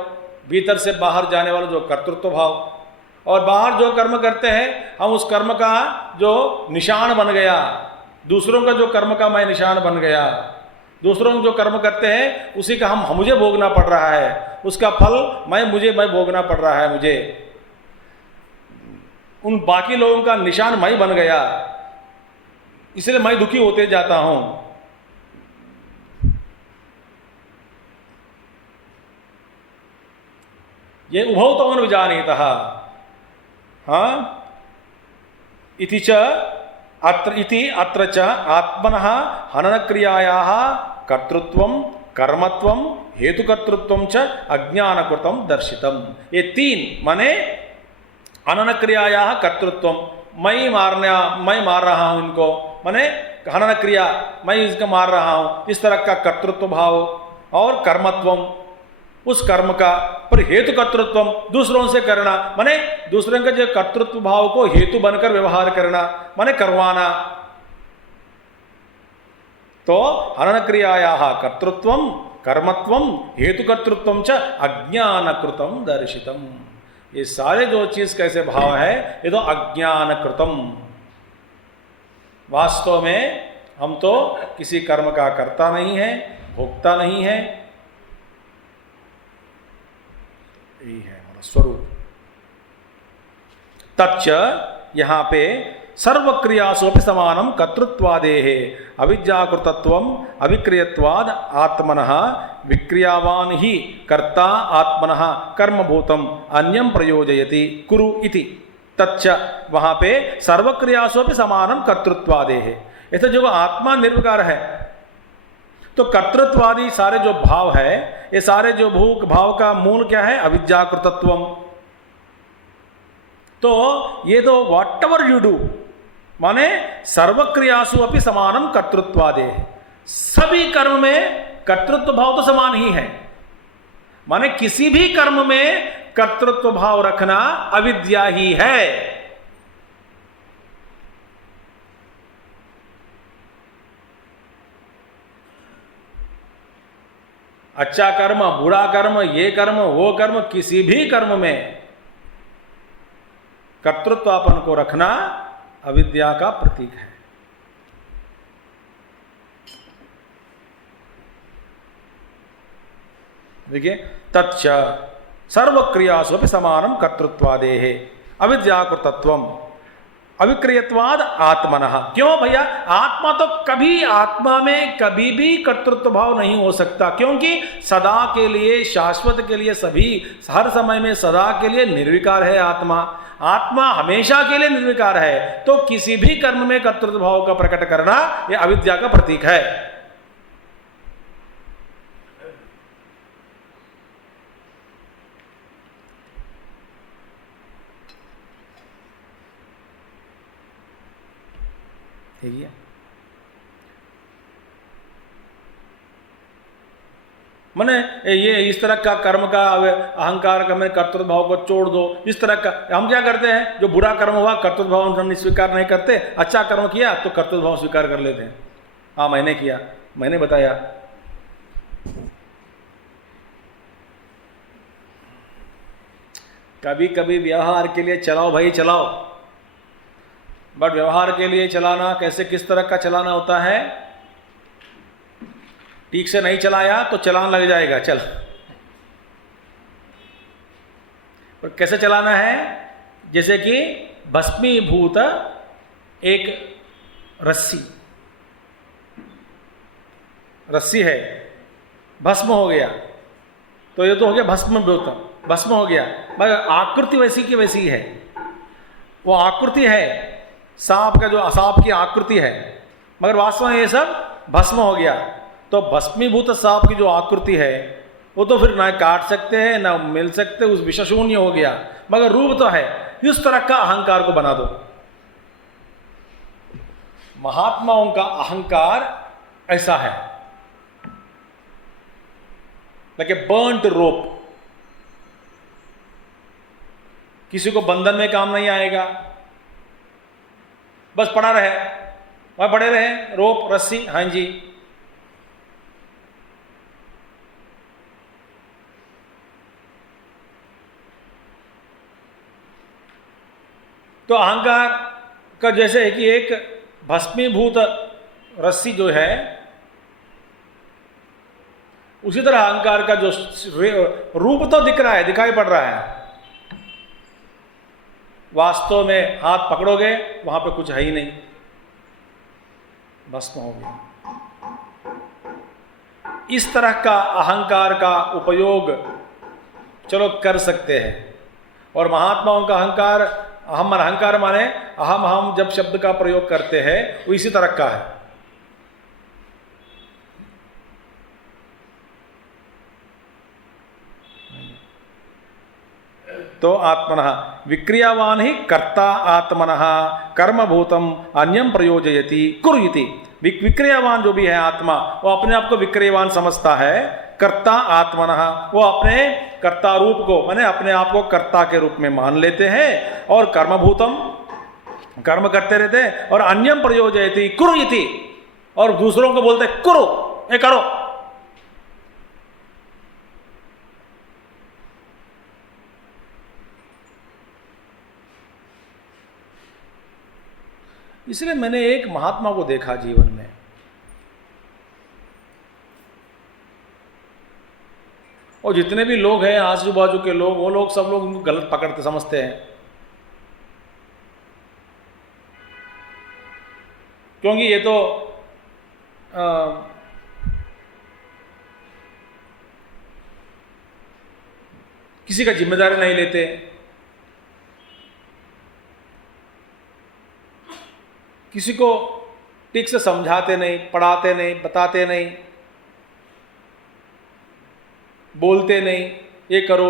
भीतर से बाहर जाने वाला जो कर्तृत्व भाव, और बाहर जो कर्म करते हैं हम उस कर्म का जो निशान बन गया, दूसरों का जो कर्म का मैं निशान बन गया, दूसरों जो कर्म करते हैं उसी का मुझे भोगना पड़ रहा है, उसका फल मैं भोगना पड़ रहा है मुझे। उन बाकी लोगों का निशान मैं बन गया, इसलिए मैं दुखी होते जाता हूं। ये उभौ तवन विजानीतः, हाँ, इति च अत्र च आत्मनः हनन क्रियायाः कर्तृत्वं कर्मत्वं हेतुकर्तृत्वं च अज्ञानकृतं दर्शितम्। ये तीन माने हनन क्रियायाः कर्तृत्वं, मैं मार रहा हूं इनको, माने हनन क्रिया, मैं इसको मार रहा हूं, इस तरह का कर्तृत्व भाव, और कर्मत्वम, उस कर्म का, पर हेतु कर्तृत्व दूसरों से करना, माने दूसरों के जो कर्तृत्व भाव को हेतु बनकर व्यवहार करना, माने करवाना। तो हनन क्रियायाः कर्तृत्वं कर्मत्वं हेतु कर्तृत्वं च अज्ञानकृतं दर्शितम्। ये सारे जो चीज कैसे भाव है, ये तो अज्ञानकृतम। वास्तव में हम तो किसी कर्म का कर्ता नहीं है, भोक्ता नहीं है, यही है हमारा स्वरूप। तच्च यहां पे सर्वक्रियासु समानम कर्तृत्वादेः अविद्याकृतत्वम अविक्रियत्वाद आत्मनः विक्रियावान ही कर्ता आत्मनः कर्मभूतम अन्यम प्रयोजयति कुरु इति। तच्च वहां पे सर्वक्रियासु समानम कर्तृत्वादेः। ऐसे जो आत्मा निर्विकार है, तो कर्तृत्वादि सारे जो भाव है, ये सारे जो भूख भाव का मूल क्या है? अविद्याकृतत्वम। तो ये तो व्हाट एवर यू डू, माने सर्वक्रियासु अपि समानम कर्तृत्वादे, सभी कर्म में कर्तृत्व भाव तो समान ही है। माने किसी भी कर्म में कर्तृत्व भाव रखना अविद्या ही है। अच्छा कर्म, बुरा कर्म, ये कर्म, वो कर्म, किसी भी कर्म में कर्तृत्वापन को रखना अविद्या का प्रतीक है। देखिए, तच्च सर्वक्रियासु अपि समानम कर्तृत्वादेः अविद्याकृतत्वम अविक्रियत्वाद आत्मनः। क्यों भैया? आत्मा तो कभी, आत्मा में कभी भी कर्तृत्व भाव नहीं हो सकता, क्योंकि सदा के लिए, शाश्वत के लिए, सभी हर समय में सदा के लिए निर्विकार है आत्मा। आत्मा हमेशा के लिए निर्विकार है, तो किसी भी कर्म में कर्तृत्व भाव का प्रकट करना यह अविद्या का प्रतीक है। ठीक है, मैंने ये इस तरह का कर्म का अहंकार का मैंने कर्तृत्व भाव को छोड़ दो, इस तरह का हम क्या करते हैं, जो बुरा कर्म हुआ कर्तृत्व भाव हम स्वीकार नहीं करते, अच्छा कर्म किया तो कर्तृत्व भाव स्वीकार कर लेते हैं। हाँ मैंने किया, मैंने बताया। कभी कभी व्यवहार के लिए चलाओ भाई चलाओ, बट व्यवहार के लिए चलाना कैसे, किस तरह का चलाना होता है? ठीक से नहीं चलाया तो चलान लग जाएगा, चल। और कैसे चलाना है? जैसे कि भस्मीभूत एक रस्सी है, भस्म हो गया तो ये तो हो गया भस्मीभूत, भस्म हो गया, मगर आकृति वैसी की वैसी है। वो आकृति है सांप का, जो सांप की आकृति है, मगर वास्तव में ये सब भस्म हो गया। तो भस्मीभूत सांप की जो आकृति है वो तो फिर ना काट सकते हैं ना मिल सकते, उस विषशून्य हो गया, मगर रूप तो है। इस तरह का अहंकार को बना दो। महात्माओं का अहंकार ऐसा है, लाइक ए बर्न्ड रोप। किसी को बंधन में काम नहीं आएगा, बस पड़ा रहे, वह पड़े रहे, रोप रस्सी, हाँ जी। तो अहंकार का जैसे है कि एक भस्मीभूत रस्सी जो है, उसी तरह अहंकार का जो रूप तो दिख रहा है, दिखाई पड़ रहा है, वास्तव में हाथ पकड़ोगे वहां पे कुछ है ही नहीं, भस्म हो गया। इस तरह का अहंकार का उपयोग चलो कर सकते हैं। और महात्माओं का अहंकार, अहंकार माने हम जब शब्द का प्रयोग करते हैं वो इसी तरह का है। तो आत्मनः विक्रियावान ही कर्ता आत्मनः कर्मभूतम अन्यम प्रयोजयति कुर्युति। विक्रियावान जो भी है आत्मा, वो अपने आप को विक्रियवान समझता है। कर्ता आत्मनः, वो अपने कर्ता रूप को, माने अपने आप को कर्ता के रूप में मान लेते हैं, और कर्मभूतम, कर्म करते रहते हैं, और अन्यम प्रयोजयति कुर्युति, और दूसरों को बोलते कुरु, ये करो। इसलिए मैंने एक महात्मा को देखा जीवन में, और जितने भी लोग हैं आजू बाजू के लोग, वो लोग सब लोग उनको गलत पकड़ते समझते हैं, क्योंकि ये तो किसी का जिम्मेदारी नहीं लेते, किसी को ठीक से समझाते नहीं, पढ़ाते नहीं, बताते नहीं, बोलते नहीं ये करो,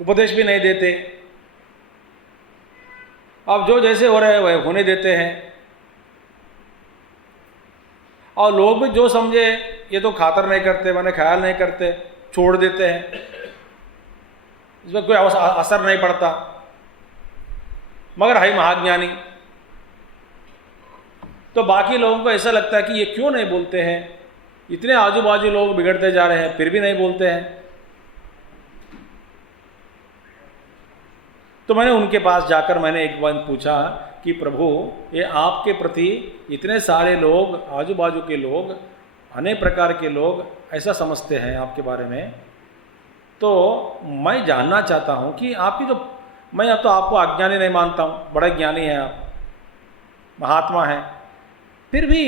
उपदेश भी नहीं देते, अब जो जैसे हो रहे हैं वह होने देते हैं, और लोग भी जो समझे ये तो खातर नहीं करते, मैंने ख्याल नहीं करते, छोड़ देते हैं, इसमें कोई असर नहीं पड़ता। मगर है महाज्ञानी, तो बाकी लोगों को ऐसा लगता है कि ये क्यों नहीं बोलते हैं, इतने आजू बाजू लोग बिगड़ते जा रहे हैं फिर भी नहीं बोलते हैं। तो मैंने उनके पास जाकर मैंने एक बार पूछा कि प्रभु, ये आपके प्रति इतने सारे लोग, आजू बाजू के लोग, अनेक प्रकार के लोग ऐसा समझते हैं आपके बारे में, तो मैं जानना चाहता हूँ कि आपकी जो, मैं अब तो आपको अज्ञानी नहीं मानता हूँ, बड़े ज्ञानी हैं आप, महात्मा हैं, फिर भी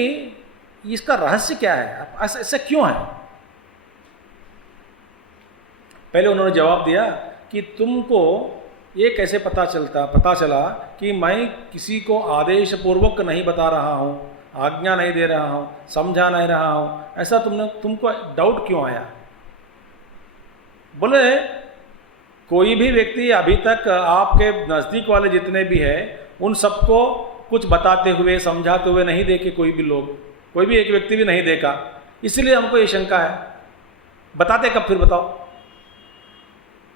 इसका रहस्य क्या है, ऐसा क्यों है? पहले उन्होंने जवाब दिया कि तुमको ये कैसे पता चला कि मैं किसी को आदेश पूर्वक नहीं बता रहा हूँ, आज्ञा नहीं दे रहा हूँ, समझा नहीं रहा हूँ, ऐसा तुमको डाउट क्यों आया? बोले कोई भी व्यक्ति अभी तक आपके नज़दीक वाले जितने भी हैं उन सबको कुछ बताते हुए, समझाते हुए नहीं देखे, कोई भी लोग, कोई भी एक व्यक्ति भी नहीं देखा, इसलिए हमको ये शंका है। बताते कब, फिर बताओ?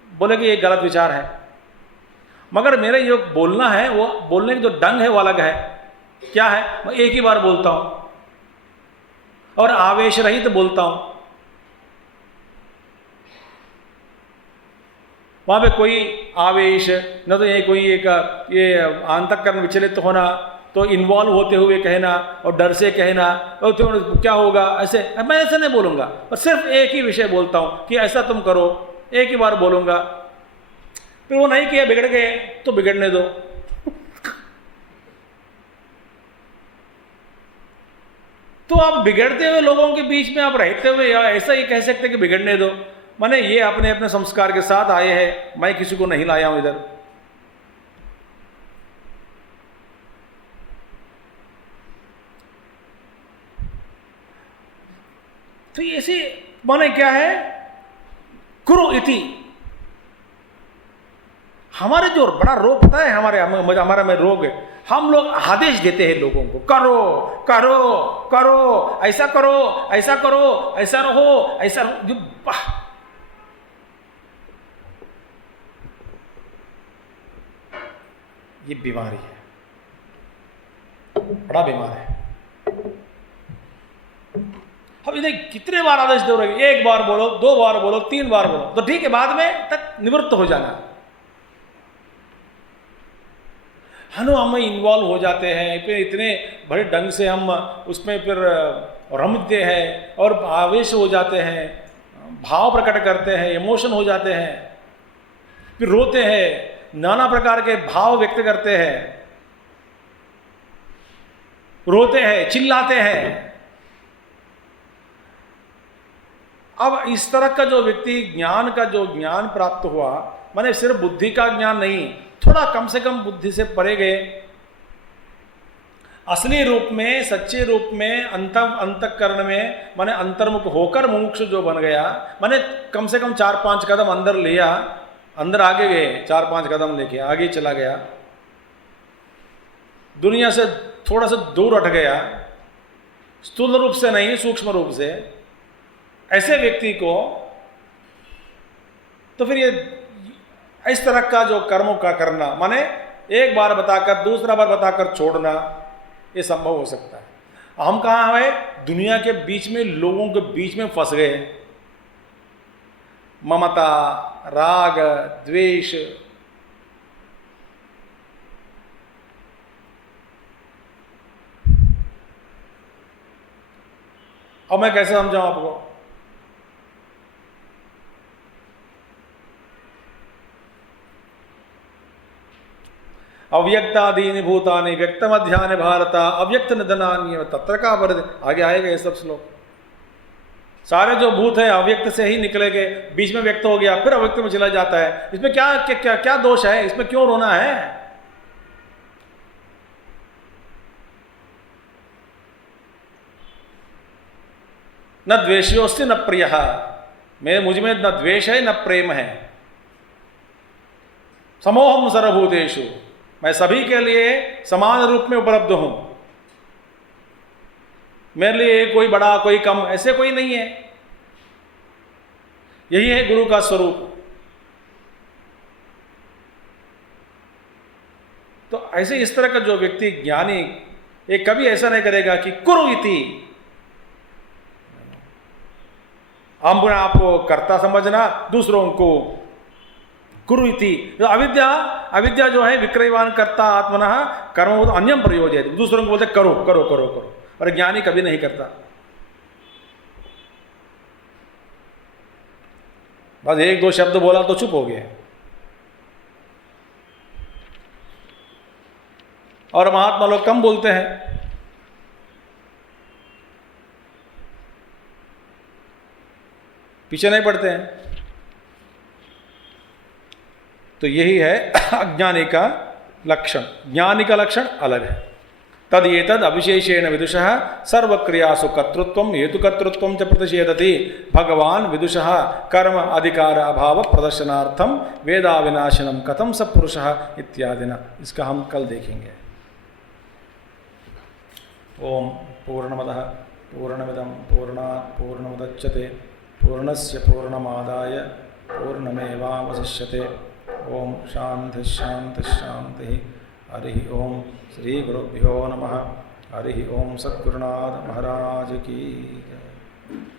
बोले कि ये गलत विचार है, मगर मेरा जो बोलना है, वो बोलने की जो ढंग है वो अलग है। क्या है? मैं एक ही बार बोलता हूँ और आवेश रहित बोलता हूँ। वहाँ पे कोई आवेश न, तो ये कोई एक ये अंतःकरण विचलित होना, तो इन्वॉल्व होते हुए कहना और डर से कहना और तो क्या होगा, ऐसे मैं ऐसे नहीं बोलूँगा, और सिर्फ एक ही विषय बोलता हूँ कि ऐसा तुम करो, एक ही बार बोलूँगा। फिर वो नहीं किया, बिगड़ गए, तो बिगड़ने दो। तो आप बिगड़ते हुए लोगों के बीच में आप रहते हुए ऐसा ही कह सकते कि बिगड़ने दो, माने ये अपने अपने संस्कार के साथ आए हैं, मैं किसी को नहीं लाया हूं इधर। तो ऐसे माने क्या है, कुरु इति, हमारे जो बड़ा रोग पता है, हमारा में रोग है, हम लोग आदेश देते हैं लोगों को, करो करो करो, ऐसा करो, ऐसा करो, ऐसा रहो, ऐसा जो, ये बीमारी है, बड़ा बीमार है। अब इन्हें कितने बार आदेश दो रहे, एक बार बोलो, दो बार बोलो, तीन बार बोलो, तो ठीक है, बाद में तक निवृत्त हो जाना। हम इन्वॉल्व हो जाते हैं, फिर इतने बड़े ढंग से हम उसमें फिर रमते हैं और आवेश हो जाते हैं, भाव प्रकट करते हैं, इमोशन हो जाते हैं, फिर रोते हैं, नाना प्रकार के भाव व्यक्त करते हैं, रोते हैं, चिल्लाते हैं। अब इस तरह का जो व्यक्ति ज्ञान का जो ज्ञान प्राप्त हुआ, माने सिर्फ बुद्धि का ज्ञान नहीं, थोड़ा कम से कम बुद्धि से परे गए, असली रूप में, सच्चे रूप में, अंतःकरण में, माने अंतर्मुख होकर मुमुक्ष जो बन गया, माने कम से कम 4-5 कदम अंदर लिया, अंदर आगे गए, 4-5 कदम लेके आगे चला गया, दुनिया से थोड़ा सा दूर हट गया, स्थूल रूप से नहीं, सूक्ष्म रूप से, ऐसे व्यक्ति को तो फिर ये इस तरह का जो कर्मों का करना, माने एक बार बताकर दूसरा बार बताकर छोड़ना, ये संभव हो सकता है। हम कहाँ है? दुनिया के बीच में, लोगों के बीच में फंस गए, ममता, राग, द्वेष, अब मैं कैसे समझाऊं आपको? अव्यक्तादीनि भूतानि व्यक्तमध्यानि भारत अव्यक्त निधनान्य तत्र का वर्ध, आगे आएगा ये सब श्लोक। सारे जो भूत है अव्यक्त से ही निकलेंगे, बीच में व्यक्त हो गया, फिर अव्यक्त में चला जाता है। इसमें क्या क्या क्या, क्या दोष है? इसमें क्यों रोना है? न द्वेष्योस्ति न प्रियः, मुझ में न द्वेष है न प्रेम है। समोहम सर्वभूतेषु, मैं सभी के लिए समान रूप में उपलब्ध हूं, मेरे लिए कोई बड़ा कोई कम ऐसे कोई नहीं है। यही है गुरु का स्वरूप। तो ऐसे इस तरह का जो व्यक्ति ज्ञानी, एक कभी ऐसा नहीं करेगा कि कुरु इति, अपने आप को कर्ता समझना, दूसरों को कुरु इति। तो अविद्या जो है विक्रयवान कर्ता आत्मनः कर्म अन्यम प्रयोजयति, दूसरों को बोलते करो करो करो करो, और ज्ञानी कभी नहीं करता। बस एक दो शब्द बोला तो चुप हो गए। और महात्मा लोग कम बोलते हैं। पीछे नहीं पड़ते हैं। तो यही है अज्ञानी का लक्षण। ज्ञानी का लक्षण अलग है। तद ये तद अविशेषेण विदुषः सर्वक्रियासु कर्तृत्वं हेतुकर्तृत्वं च प्रतिषेधति। भगवान विदुषः कर्म अधिकार अभाव प्रदर्शनार्थम वेदाविनाशनम कथम स पुरुषः इत्यादिना। इसका हम कल देखेंगे। ओम पूर्णमदः पूर्णमिदं पूर्णात् पूर्णमुदच्यते पूर्णस्य पूर्णमादाय पूर्णमेवावशिष्यते। ओम शांति शांति शांति। हरि ओम श्री गुरुभ्यो नमः। हरि ओम सद्गुरुनाथ महाराज की जय।